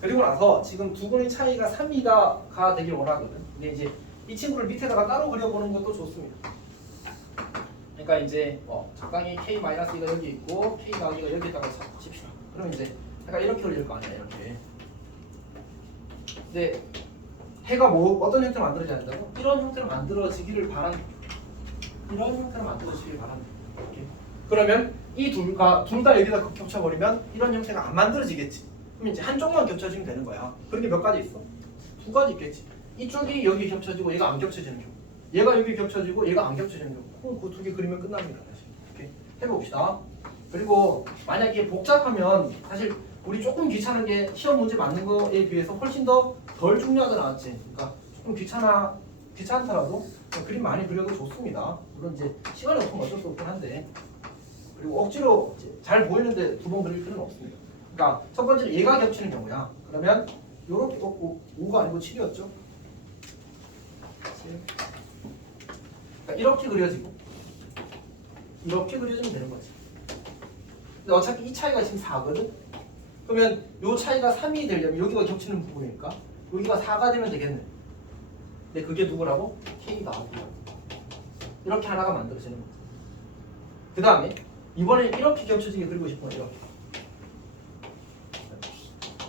그리고 나서 지금 두 분의 차이가 3이가 되길 원하거든. 근데 이제 이 친구를 밑에다가 따로 그려보는 것도 좋습니다. 그러니까 이제 적당히 k-2가 여기 있고 k 더하기가 여기다가 칩시다. 그럼 이제 해가 이렇게 그릴 거 아니야, 이렇게. 근데 해가 어떤 형태로 만들어져야 된다고? 이런 형태로 만들어지기를 바란다. 이런 형태로 만들어지기를 바란다. 이렇게. 그러면 이 둘 다 여기다 겹쳐버리면 이런 형태가 안 만들어지겠지. 그럼 이제 한쪽만 겹쳐지면 되는 거야. 그런 게 몇 가지 있어? 두 가지 있겠지. 이쪽이 여기 겹쳐지고 얘가 안 겹쳐지는 경우. 얘가 여기 겹쳐지고 얘가 안 겹쳐지는 경우. 그럼 그 두 개 그리면 끝납니다. 다시. 이렇게. 해봅시다. 그리고 만약에 복잡하면 사실 우리 조금 귀찮은 게 시험 문제 맞는 거에 비해서 훨씬 더 덜 중요하지 않았지. 그러니까 조금 귀찮더라도 그냥 그림 많이 그려도 좋습니다. 물론 이제 시간이 없으면 어쩔 수 없긴 한데, 그리고 억지로 이제 잘 보이는데 두 번 그릴 필요는 없습니다. 그러니까 첫 번째는 얘가 겹치는 경우야. 그러면 요렇게 5가 아니고 7이었죠. 그러니까 이렇게 그려지고 이렇게 그려지면 되는 거지. 근데 어차피 이 차이가 지금 4거든. 그러면 요 차이가 3이 되려면 여기가 겹치는 부분이니까 여기가 4가 되면 되겠네. 근데 그게 누구라고? K가. 이렇게 하나가 만들어지는 거야. 그 다음에 이번에 이렇게 겹쳐지게 그리고 싶은 거야. 이렇게.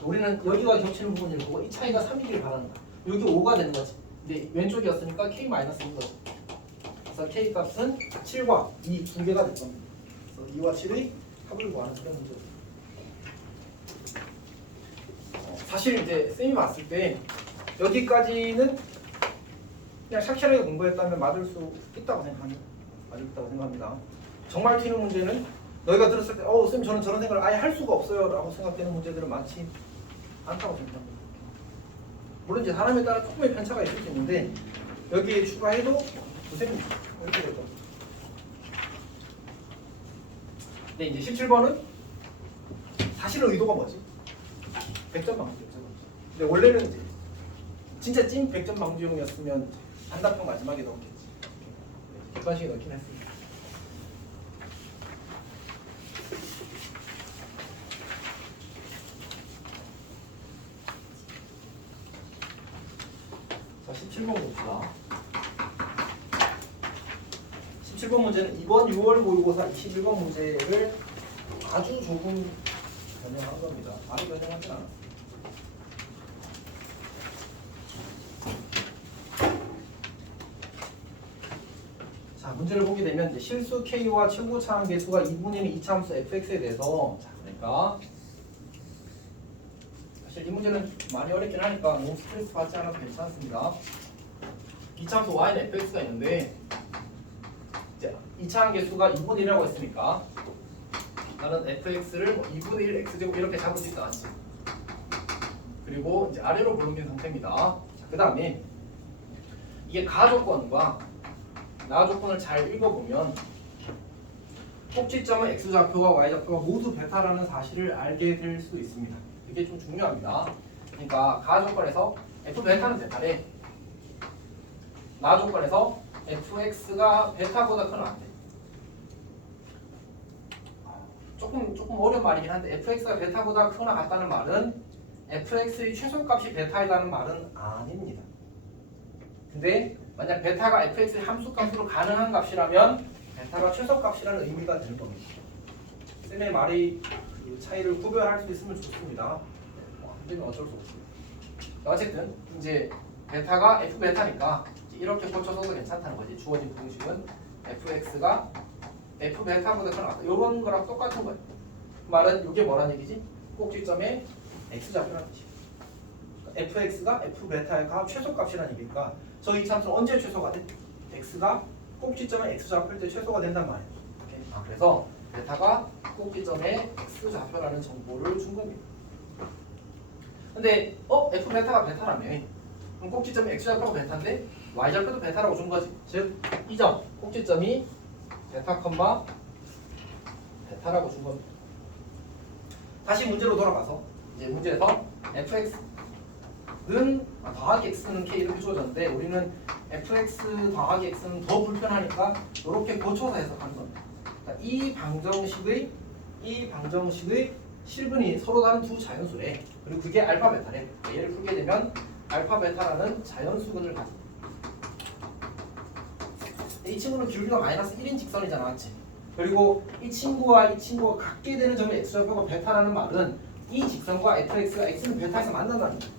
우리는 여기가 겹치는 부분을 보고 이 차이가 3이길 바라는 거야. 여기 5가 되는 거지. 근데 왼쪽이었으니까 K-1인 거지. 그래서 K 값은 7과 2 두 개가 될 겁니다. 그래서 2와 7의 합을 구하는 그런 문제죠. 사실 이제 쌤이 봤을 때 여기까지는 그냥 샥샥하게 공부했다면 맞을 수 있다고 생각합니다. 정말 튀는 문제는 너희가 들었을 때 쌤 저는 저런 생각을 아예 할 수가 없어요 라고 생각되는 문제들은 많지 않다고 생각합니다. 물론 이제 사람에 따라 조금의 편차가 있을 수 있는데 여기에 추가해도 쌤이 이렇게 될 겁니다. 근데 이제 17번은 사실은 의도가 뭐지? 100점 방지였죠. 근데 원래는 이제 진짜 찐 100점 방지용이었으면 단답형 마지막에 넣었겠지. 객관식에 넣긴 했습니다. 자, 17번 봅시다. 17번 문제는 이번 6월 모의고사 21번 문제를 아주 조금 변형한 겁니다. 많이 변형하진 않았어요. 자, 문제를 보게 되면 이제 실수 K와 최고 차항 계수가 2분의 1 이차함수 fx에 대해서, 자, 그러니까 사실 이 문제는 많이 어렵긴 하니까 너무 스트레스 받지 않아도 괜찮습니다. 이차함수 y는 fx가 있는데 이제 이차항 계수가 2분의 1이라고 했으니까 나는 fx를 2분의 1 x제곱 이렇게 잡을 수 있다, 맞지? 그리고 이제 아래로 볼륨된 상태입니다. 그 다음에 이게 가조건과 나조건을 잘 읽어보면 꼭지점은 x좌표와 y좌표가 모두 베타라는 사실을 알게 될 수 있습니다. 이게 좀 중요합니다. 그러니까 가조건에서 f베타는 베타래. 나조건에서 fx가 베타보다 크면 안 돼. 조금 어려운 말이긴 한데 fx가 베타보다 크거나 같다는 말은 fx의 최소값이 베타이라는 말은 아닙니다. 근데 만약 베타가 fx의 함수값으로 가능한 값이라면 베타가 최소값이라는 의미가 되는 겁니다. 쌤의 말이 그 차이를 구별할 수 있으면 좋습니다. 안 되면 어쩔 수 없습니다. 어쨌든 이제 베타가 f베타니까 이렇게 고쳐서도 괜찮다는 거지. 주어진 공식은 fx가 f베타보다 크거나 이런 거랑 똑같은 거예요. 말은 이게 뭐란 얘기지? 꼭지점에 x좌표라는 뜻이에요. fx가 f베타가 최소값이라는 얘기니까 저 이차함수는 언제 최소가 돼? x가 꼭지점에 x좌표일 때 최소가 된단 말이에요. 그래서 베타가 꼭지점에 x좌표라는 정보를 준 겁니다. 근데 f베타가 베타라며. 그럼 꼭지점이 x좌표가 베타인데 y좌표도 베타라고 준 거지. 즉 이 점 꼭지점이 베타 컴마 베타라고 준 겁니다. 다시 문제로 돌아가서 이제 문제에서 fx는 더하기 x는 k 이렇게 주어졌는데 우리는 fx 더하기 x는 더 불편하니까 이렇게 고쳐서 해석하는 겁니다. 그러니까 이 방정식의 실근이 서로 다른 두 자연수래. 그리고 그게 알파 베타래. 얘를 풀게 되면 알파 베타라는 자연수근을 가집니다. 이 친구는 기울기가 마이너스 1인 직선이잖아, 맞지? 그리고 이 친구와 이 친구가 같게 되는 점의 x좌표가 베타라는 말은 이 직선과 fx가 x는 베타에서 만난다는 거야.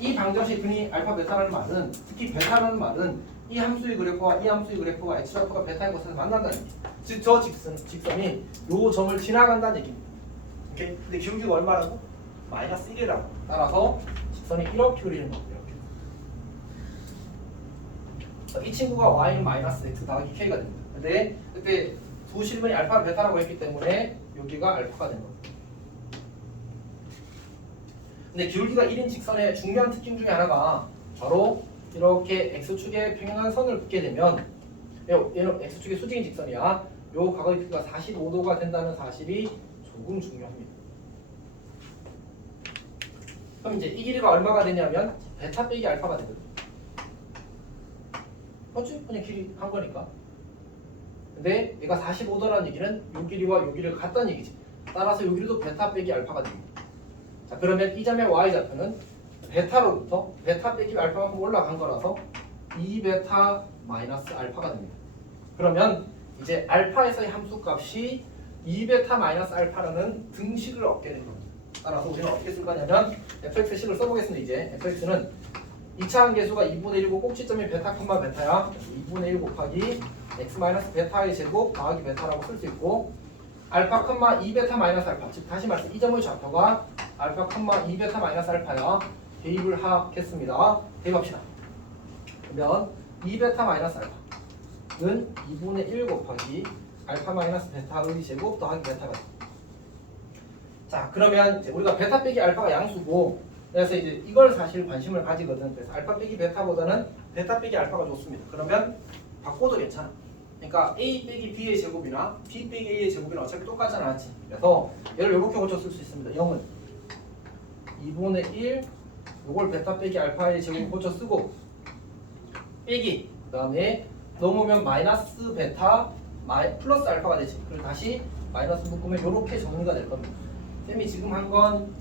이 방정식 근이 알파 베타라는 말은, 특히 베타라는 말은 이 함수의 그래프와 이 함수의 그래프가 x좌표가 베타의 곳에서 만난다는 얘기. 즉 저 직선이 요 점을 지나간다는 얘기입니다. 오케이? 근데 기울기가 얼마라고? 마이너스 1이라고. 따라서 직선이 이렇게 그리는 거예요. 이렇게. 이 친구가 y는 마이너스 x 더하기 k가 됩니다. 근데 그때 두 실분이 알파 베타라고 했기 때문에 여기가 알파가 된 겁니다. 근데 기울기가 1인 직선의 중요한 특징 중에 하나가 바로 이렇게 x축에 평행한 선을 긋게 되면 얘는 x축의 수직인 직선이야. 요 각의 크기가 45도가 된다는 사실이 조금 중요합니다. 그럼 이제 이 길이가 얼마가 되냐면 베타 빼기 알파가 되거든. 맞지? 그냥 길이 한 거니까. 근데 얘가 45도라는 얘기는 요 길이와 요 길이를 같다는 얘기지. 따라서 요 길이도 베타 빼기 알파가 됩니다. 자, 그러면 이 점의 y좌표는 베타로부터 베타 빼기 알파만큼 올라간 거라서 2베타 마이너스 알파가 됩니다. 그러면 이제 알파에서의 함수값이 2베타 마이너스 알파라는 등식을 얻게 된 겁니다. 따라서 우리는 어떻게 쓸 거냐면 fx식을 써보겠습니다. 이제 fx는 2차 함계수가 2분의 1이고 꼭지점이 베타 콤마 베타야. 2분의 1 곱하기 x 마이너스 베타의 제곱 더하기 베타라고 쓸 수 있고 알파 콤마 2베타 마이너스 알파, 즉 다시 말해서 이 점의 좌표가 알파 콤마 2베타 마이너스 알파야. 대입을 하겠습니다. 대입합시다. 그러면 2베타 마이너스 알파는 2분의 1 곱하기 알파 마이너스 베타의 제곱 더하기 베타가 돼. 자, 그러면 이제 우리가 베타 빼기 알파가 양수고, 그래서 이제 이걸 사실 관심을 가지거든. 그래서 알파 빼기 베타보다는 베타 빼기 알파가 좋습니다. 그러면 바꿔도 괜찮아. 그러니까 a 빼기 b의 제곱이나 b 빼기 a의 제곱이나 어차피 똑같잖아, 맞지? 그래서 얘를 이렇게 고쳐 쓸 수 있습니다. 0은 2분의 1 요걸 베타 빼기 알파의 제곱 고쳐 쓰고 빼기 그 다음에 넘으면 마이너스 베타 플러스 알파가 되지. 그리고 다시 마이너스 묶으면 이렇게 정리가 될 겁니다. 쌤이 지금 한 건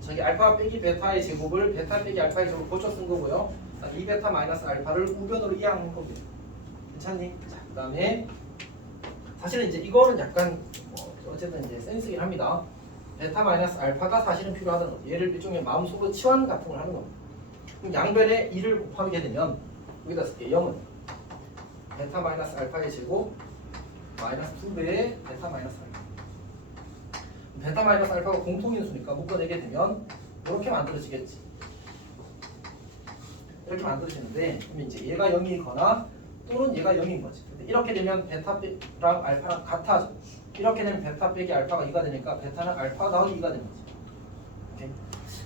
저기 알파 빼기 베타의 제곱을 베타 빼기 알파의 제곱을 고쳐 쓴 거고요. 2베타 마이너스 알파를 우변으로 이항한 겁니다. 괜찮니? 자, 그 다음에 사실은 이제 이거는 약간 어쨌든 이제 센스긴 합니다. 베타 마이너스 알파가 사실은 필요하다는 거죠. 얘를 일종의 마음속으로 치환 같은 걸 하는 겁니다. 그럼 양변에 2를 곱하게 되면 여기다 쓸게요. 0은 베타 마이너스 알파의 제곱 마이너스 2배의 베타 마이너스 알파. 베타 마이너스 알파가 공통인수니까 묶어내게 되면 이렇게 만들어지겠지. 이렇게 만들어지는데 그럼 이제 얘가 0이거나 또는 얘가 0인 거지. 근데 이렇게 되면 베타랑 알파랑 같아져. 이렇게 되면 베타 빼기 알파가 2가 되니까 베타는 알파 더하기 2가 되는 거지. 오케이?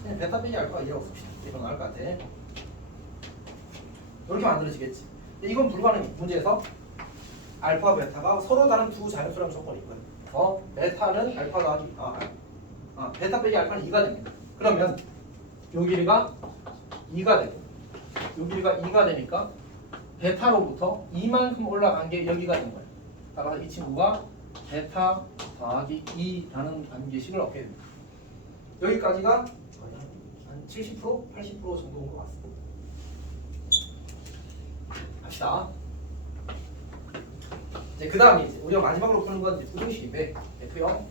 그냥 베타 빼기 알파가 2라고 씁시다. 이거 나을 것 같아. 이렇게 만들어지겠지. 근데 이건 불가능해. 문제에서 알파와 베타가 서로 다른 두 자연수라는 조건이 있고요. 베타는 알파 더하기 베타 빼기 알파는 2가 됩니다. 그러면 요 길이가 2가 되고 요 길이가 2가 되니까 베타로부터 이만큼 올라간 게 여기가 된 거예요. 따라서 이 친구가 베타 더하기 2라는 관계식을 얻게 됩니다. 여기까지가 한 70%, 80% 정도인 것 같습니다. 합시다. 이제 그 다음에 우리가 마지막으로 푸는 건 부등식인데 F형.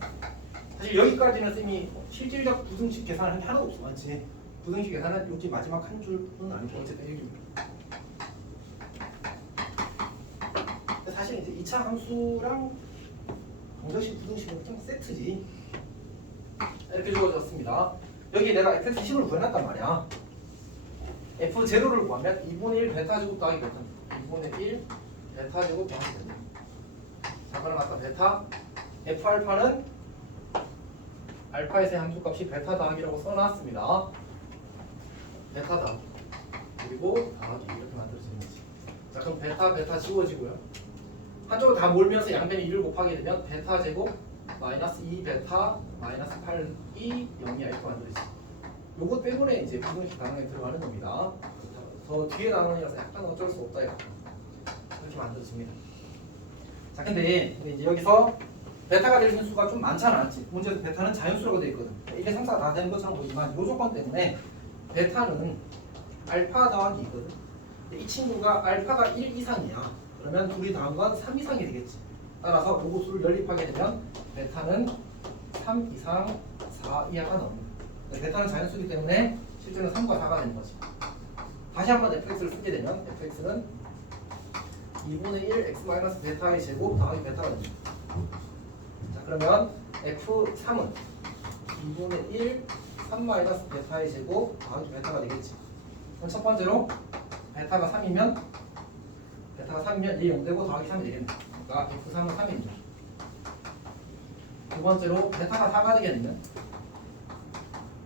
사실 여기까지는 쌤이 실질적 부등식 계산을 한 게 하나도 없어, 맞지? 부등식 계산은 여기 마지막 한 줄은 아니고 어쨌든 여기입니다. 사실 이제 2차 함수랑 방정식 부등식은 좀 세트지. 이렇게 주어졌습니다. 여기 내가 fx10을 구해놨단 말이야. f0를 구하면 2분의 1 베타 제곱 더하기 베타 2분의 1 베타 제곱 더하기 베타. 자, 그럼 아까 베타 f 알파는 알파에서의 함수값이 베타 더하기라고 써놨습니다. 베타 더하기 그리고 더하기 이렇게 만들어지는 거지. 자, 그럼 베타 지워지고요. 한쪽으로 다 몰면서 양변에 2를 곱하게 되면 베타 제곱 마이너스 2베타 마이너스 8이 0이야 이렇게 만들어지지. 요것 때문에 이제 부등식 단원에 들어가는 겁니다. 더 뒤에 단원이라서 약간 어쩔 수 없다 이렇게 만들어집니다. 자, 근데 이제 여기서 베타가 될 수 있는 수가 좀 많잖아. 문제에서 베타는 자연수라고 되어 있거든. 1, 2, 3, 4 다 되는 것처럼 보이지만 이 조건 때문에 베타는 알파 더하기 2거든. 이 친구가 알파가 1 이상이야. 그러면 둘이 더한 건 3 이상이 되겠지. 따라서 요거 수를 연립하게 되면 베타는 3 이상 4 이하가 나옵니다. 베타는 자연수이기 때문에 실제는 3과 4가 되는 거지. 다시 한번 fx를 쓰게 되면 fx는 2분의 1 x 베타의 제곱 더하기 베타가 됩니다. 자, 그러면 f3은 2분의 1 3 베타의 제곱 더하기 베타가 되겠지. 그럼 첫 번째로 베타가 3이면 얘 0되고 더하기 3이 되겠네. 그러니까 F3은 3이죠. 두 번째로 베타가 4가 되겠네.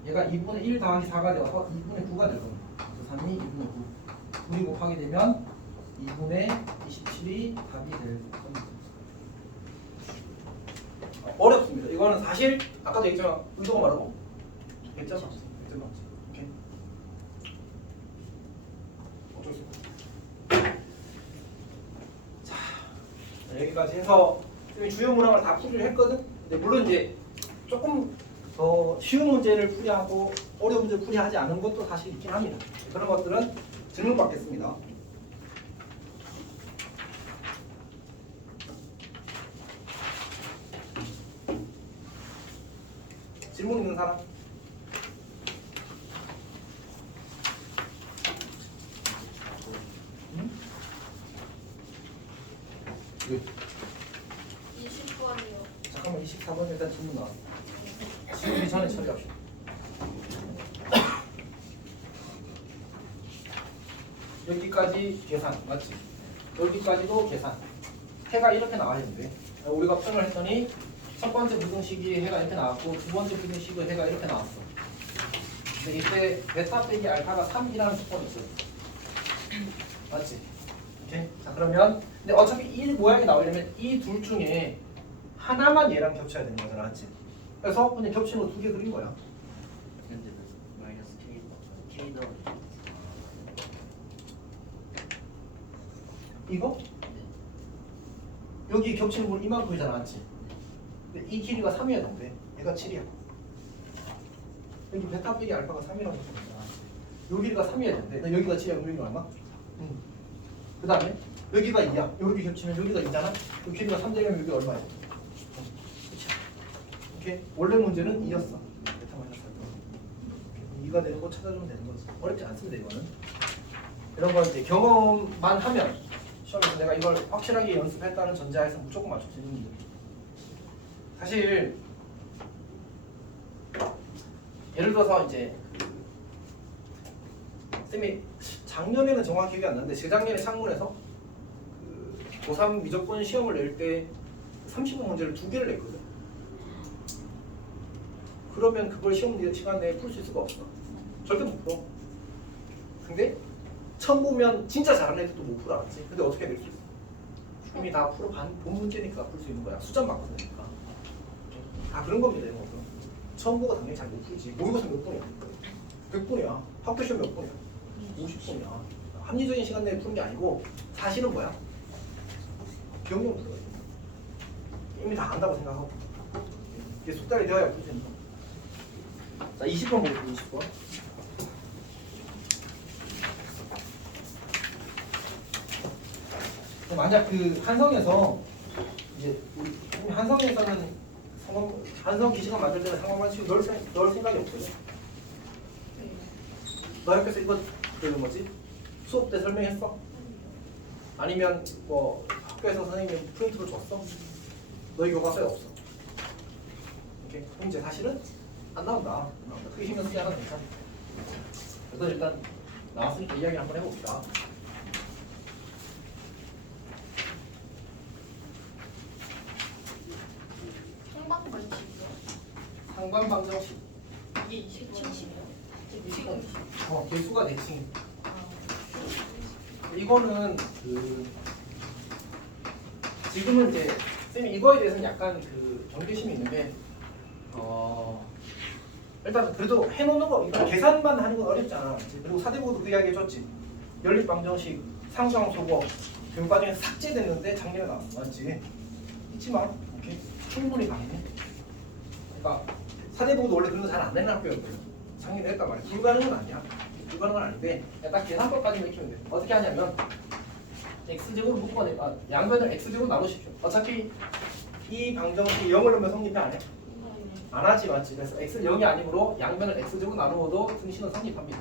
얘가 2분의 1 더하기 4가 되어서 2분의 9가 될 겁니다. 그래서 3이 2분의 9. 9이 곱하게 되면 2분의 27이 답이 될 겁니다. 어렵습니다. 이거는 사실 아까도 얘기했지만 의도가 말하고 100점 맞죠? 100점 맞죠? 오케이. 어쩔 수 없어. 자, 여기까지 해서 주요 문항을 다 풀이를 했거든. 근데 물론 이제 조금 더 쉬운 문제를 풀이하고 어려운 문제를 풀이하지 않은 것도 사실 있긴 합니다. 그런 것들은 질문 받겠습니다. 질문 있는 사람? 응? 왜? 20번이요. 잠깐만 24번 일단 질문 나왔어. 지우기 전에 처리합시다. 여기까지 계산 맞지? 여기까지도 계산. 해가 이렇게 나와야 되는데 우리가 표현을 했더니 첫 번째 부등식이 해가 이렇게 나왔고 두 번째 부등식이 해가 이렇게 나왔어. 근데 이때 베타 빼기 알파가 3이라는 조건이 있어요. 맞지? 오케이. 자 그러면 근데 어차피 이 모양이 나오려면 이 둘 중에 하나만 얘랑 겹쳐야 되는 거잖아, 맞지? 그래서 그냥 겹치는 거 두 개 그린 거야. 현재는 마이너스 K 더하기 이거? 여기 겹치는 건 이만큼이잖아, 맞지? 근데 이 길이가 3이어야 되는데 얘가 7이야. 여기 베타 빼기 알파가 3이라고 했잖아. 요 길이가 3이어야 되는데 나 여기가 7이야, 여기가 얼마? 응. 그 다음에 여기가 2야. 여기 겹치면 여기가 2잖아. 그 길이가 3 되려면 여기 얼마야? 그치? 오케이. 원래 문제는 2였어. 베타 마이너스 알파. 2가 되는 거 찾아주면 되는 거지. 어렵지 않습니다, 이거는. 이런 걸 이제 경험만 하면 시험에서 내가 이걸 확실하게 연습했다는 전제하에서 무조건 맞출 수 있는 문제. 사실 예를 들어서 이제 쌤이 작년에는 정확히 기억이 안 나는데 재작년에 창문에서 그 고3 미적분 시험을 낼 때 30분 문제를 2개를 냈거든. 그러면 그걸 시험 시간 내에 풀 수 있을 수가 없어. 절대 못 풀어. 근데 처음 보면 진짜 잘하는 애들도 못 풀어, 알았지? 근데 어떻게 낼 수 있어? 이미 다 풀어 본 문제니까 풀 수 있는 거야. 수점 바꾸니까. 다 그런 겁니다, 이런 것도. 처음 보고 당연히 잘 못 풀지. 모의고사 몇 분이야? 100분이야. 학교 시험 몇 분이야? 50분이야. 합리적인 시간 내에 푸는 게 아니고 사실은 뭐야? 기억력을 풀어야 돼. 이미 다 안다고 생각하고. 이게 숙달이 되어야 풀 수 있는 거. 자, 20번 보겠습니다. 20번. 만약 그 한성에서 이제 우리 한성에서는 한성 기시간 만들 때는 상황만 치고 넣을 생각이 없거든. 네. 너 학교에서 이거 그 뭐지 수업 때 설명했어? 아니면 뭐 학교에서 선생님이 프린트를 줬어? 너 이거 교과서에 없어. 이렇게 그럼 이제 사실은 안 나온다. 크게 신경 쓰지 않아도 괜찮아. 그래서 일단 나왔으니까 이야기 한번 해봅시다. 상방반칙이요. 상관방정식. 이게 20번이요. 지금 개수가 대칭. 이거는 그 지금은 이제 쌤이 이거에 대해서는 약간 그 경계심이 있는데 일단 그래도 해놓는 거 이거 계산만 하는 건 어렵잖아. 그리고 사대보도 그 이야기 해줬지. 연립방정식, 상수항소고 교육과정에서 삭제됐는데 작년에 나왔어, 맞지? 잊지 마. 오케이. 충분히 가능해. 그러니까 사대보도 원래 그런 거 잘 안 내는 학교였거든. 작년에 했단 말이야. 불가능은 아니야. 불가능은 아닌데 딱 계산법까지만 익히면 돼. 어떻게 하냐면 x제곱을 묶어내 양변을 x제곱으로 나누십시오. 어차피 이 방정식이 0을 넣으면 성립이 안 해. 안 하지, 맞지? 그래서 x는 0이 아니므로 양변을 x제곱으로 나누어도 등식은 성립합니다.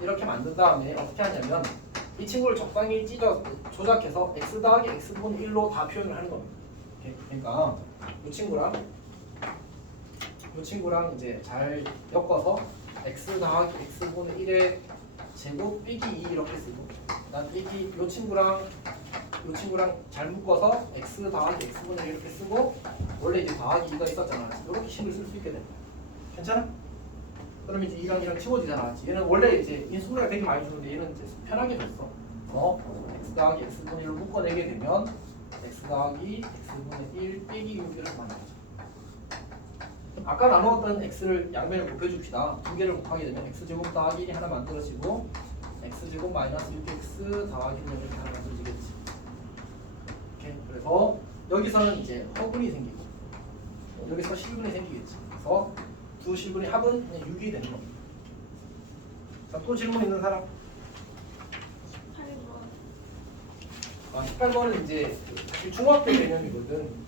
이렇게 만든 다음에 어떻게 하냐면 이 친구를 적당히 조작해서 x 더하기 x분의 1로 다 표현을 하는 겁니다. 오케이? 그러니까 이 친구랑 이제 잘 엮어서 x 더하기 x분의 1의 제곱 빼기 2 이렇게 쓰고 난 이 친구랑 이 친구랑 잘 묶어서 x 더하기 x분의 1 이렇게 쓰고 원래 이제 더하기 2가 있었잖아. 이렇게 식을 쓸 수 있게 돼. 괜찮아? 그러면 이제 이랑 치워지잖아. 얘는 원래 이제 인수분해가 되게 많이 주는데 얘는 이제 편하게 줬어. x 더하기 x분의 1을 묶어내게 되면 x 더하기 x분의 1 빼기 6이라고 만들어져. 아까 나누었던 x를 양면을 곱해줍시다. 두 개를 곱하게 되면 x제곱 더하기 1이 하나 만들어지고 x제곱 마이너스 6x 더하기 1이 이렇게 하나 만들어지겠지. 이렇게. 그래서 여기서는 이제 허분이 생기고 여기서 실분이 생기겠지. 그래서 두 실분의 합은 그냥 6이 되는 겁니다. 자, 또 질문 있는 사람? 8번. 18번은 이제 사실 중학교 개념이거든.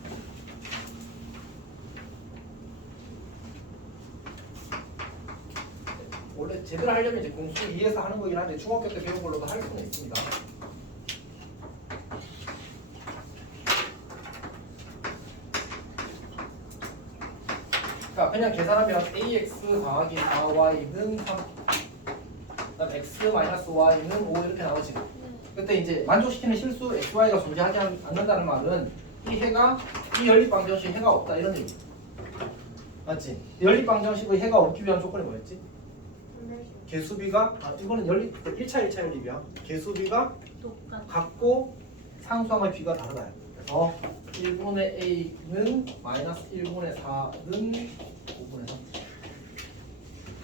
원래 제대로 하려면 이제 공수 2에서 하는 거긴 한데 중학교 때 배운 걸로도 할 수는 있습니다. 자, 그냥 계산하면 ax 더하기 4y는 3, 그다음 x 마이너스 y는 5 이렇게 나오지. 그때 이제 만족시키는 실수 xy가 존재하지 않는다는 말은 이 해가 이 연립방정식 해가 없다 이런 얘기. 맞지? 연립방정식의 해가 없기 위한 조건이 뭐였지? 개수비가 이거는 연립 1차 연립이야. 개수비가 똑같. 같고 상수항의 비가 다르다. 그래서 1분의 a는 마이너스 1분의 4는 5분의 3.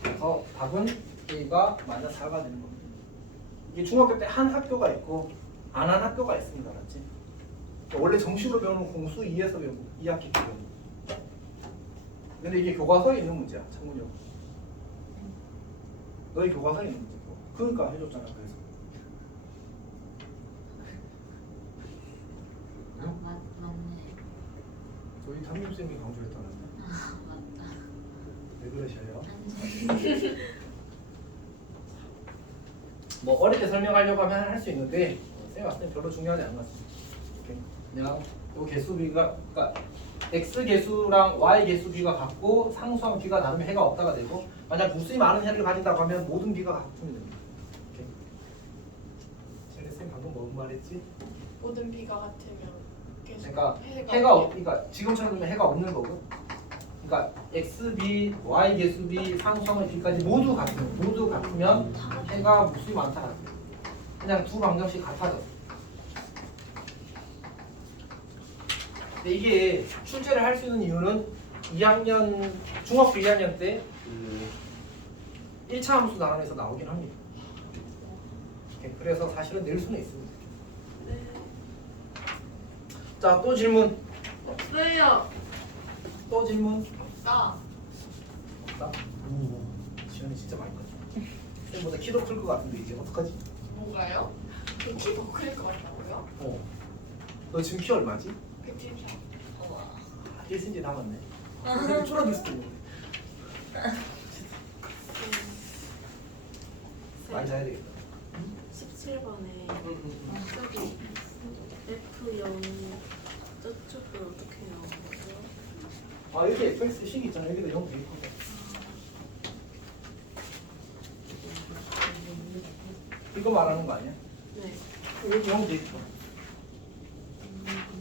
그래서 답은 a가 마이너스 4가 되는 겁니다. 이게 중학교 때 한 학교가 있고 안 한 학교가 있습니다. 맞지? 원래 정식으로 배우는 공수 2에서 배우고 2학기 때 배우는. 근데 이게 교과서에 있는 문제야. 창문용. 너희 교과서에 있는 문제고. 그러니까 해줬잖아. 그래서. 맞네. 저희 담임쌤이 강조했다는데. 맞다. 왜 그러셔요? 뭐 어릴 때 설명하려고 하면 할 수 있는데 쌤 봤을 때 별로 중요하지 않은 것 같아요. 그냥 요 개수비가 그러니까 x 개수랑 y 개수비가 같고 상수항 비가 다르면 해가 없다가 되고 만약 무수히 많은 해를 가진다고 하면 모든 비가 같으면 됩니다. 이렇게. 쌤 방금 뭔 말했지? 모든 비가 같으면 계속 그러니까 해가 해가 없게. 그러니까 지금처럼 되면 해가 없는 거고. 그러니까 xb, y 개수비, 상수항의 비까지 모두 같으면 해가 무수히 많다. 그냥 두 방정식 같아져. 근데 이게 출제를 할 수 있는 이유는 2학년 중학교 2학년 때 1차 함수 나눠에서 나오긴 합니다. 그래서 사실은 낼 수는 있습니다. 네. 자, 또 질문. 없어요. 또 질문. 나 없다? 지현이 진짜 많이 컸죠. 쌤보다 키도 클 것 같은데 이제 어떡하지? 뭔가요? 키더 클 것 같다고요? 너 지금 키 얼마지? 174. 1cm 남았네. 선생님 줄어들 수도 있는데. 많이 자야 되겠다. 17번에 저기 F0 저쪽을 어떻게 나온 거죠? 아, 여기 fx 식 있잖아. 여기다 0 돼 있거든. 이거 말하는 거 아니야? 네. 여기 0 돼 있어.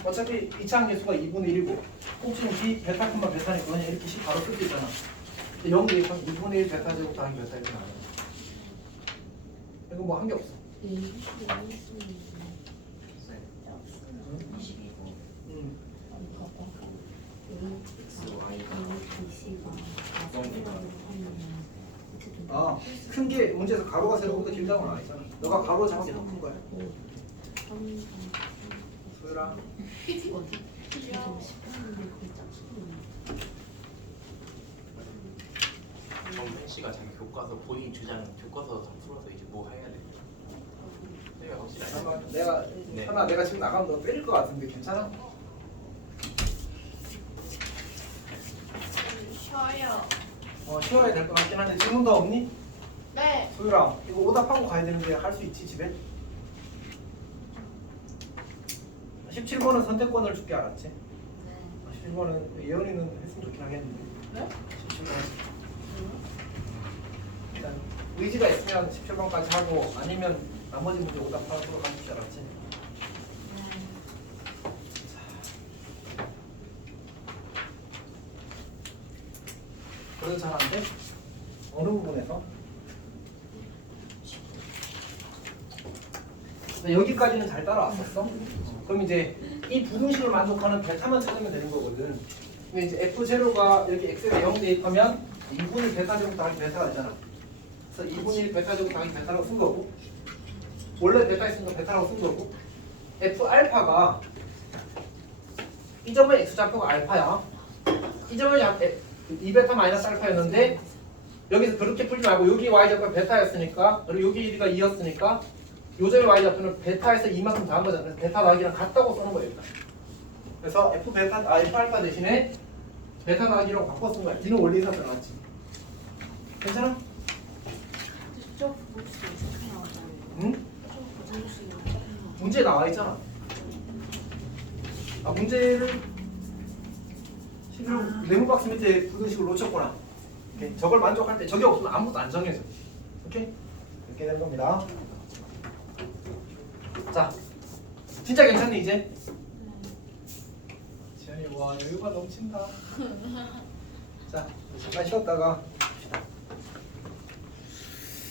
어차피 2차 계수가 2분의 1이고 꼭지는 b 베타 콤마 베타니까 그냥 이렇게 식 바로 쓸 수 있잖아. 0 돼 있으면 2분의 1 베타 제곱 더하기 베타 이렇게 나와요. 이거 뭐 한 게 없어. 아, 큰 게 문제에서 가로가 세로보다 길다고 나와 있잖아. 너가 가로 잡아서 더 큰 거야. 소율아. 정현 씨가 자기 교과서 본인 주장 교과서 다 풀어서 이제 뭐 해야 돼? 내가 확실히 알아. 잠깐만, 내가 네. 현아, 내가 지금 나가면 너 때릴 것 같은데 괜찮아? 쉬어요. 쉬어야 될 것 같긴 한데 질문 더 없니? 네. 소율아, 이거 오답하고 가야 되는데 할 수 있지 집에? 17번은 선택권을 줄게 알았지? 17번은 예언이는 했으면 좋긴 하겠는데. 네? 17번 일단 의지가 있으면 17번까지 하고 아니면 나머지 문제 오답하도록 하십시오. 알았지? 그래도 잘 안 돼? 어느 부분에서? 여기까지는 잘 따라왔었어? 그럼 이제 이 부등식을 만족하는 베타만 찾으면 되는 거거든. 근데 이제 F0가 여기 X에 0 대입하면 2분의 베타 제곱 더하기 베타가 되잖아. 그래서 2분의 베타 제곱 더하기 베타라고 쓴 거고, 원래 베타 있으니까 베타라고 쓴 거고, F 알파가 이 점의 X좌표가 알파야. 이 점의 2베타 마이너스 알파였는데 여기서 그렇게 풀지 말고 여기 Y좌표가 베타였으니까, 그리고 여기 1가 2였으니까 요 점의 Y좌표는 베타에서 이만큼 더한 거잖아. 그래서 베타 더하기랑 같다고 쓰는 거예요. 일단. 그래서 F 알파 대신에 베타 더하기라고 바꿔 쓴 거야. D는 원리에서 들어갔지. 괜찮아? 저 부분식 어떻게 나와요? 응? 저 부분식 어떻게 나와요? 문제에 나와 있잖아. 아, 문제를 실제로 네모 박스 밑에 부등식을 놓쳤구나. 오케이. 저걸 만족할 때 저게 없으면 아무것도 안 정해져. 오케이? 이렇게 되는 겁니다. 자, 진짜 괜찮니 이제? 지현이 와 여유가 넘친다. 자, 잠깐 쉬었다가 봅시다.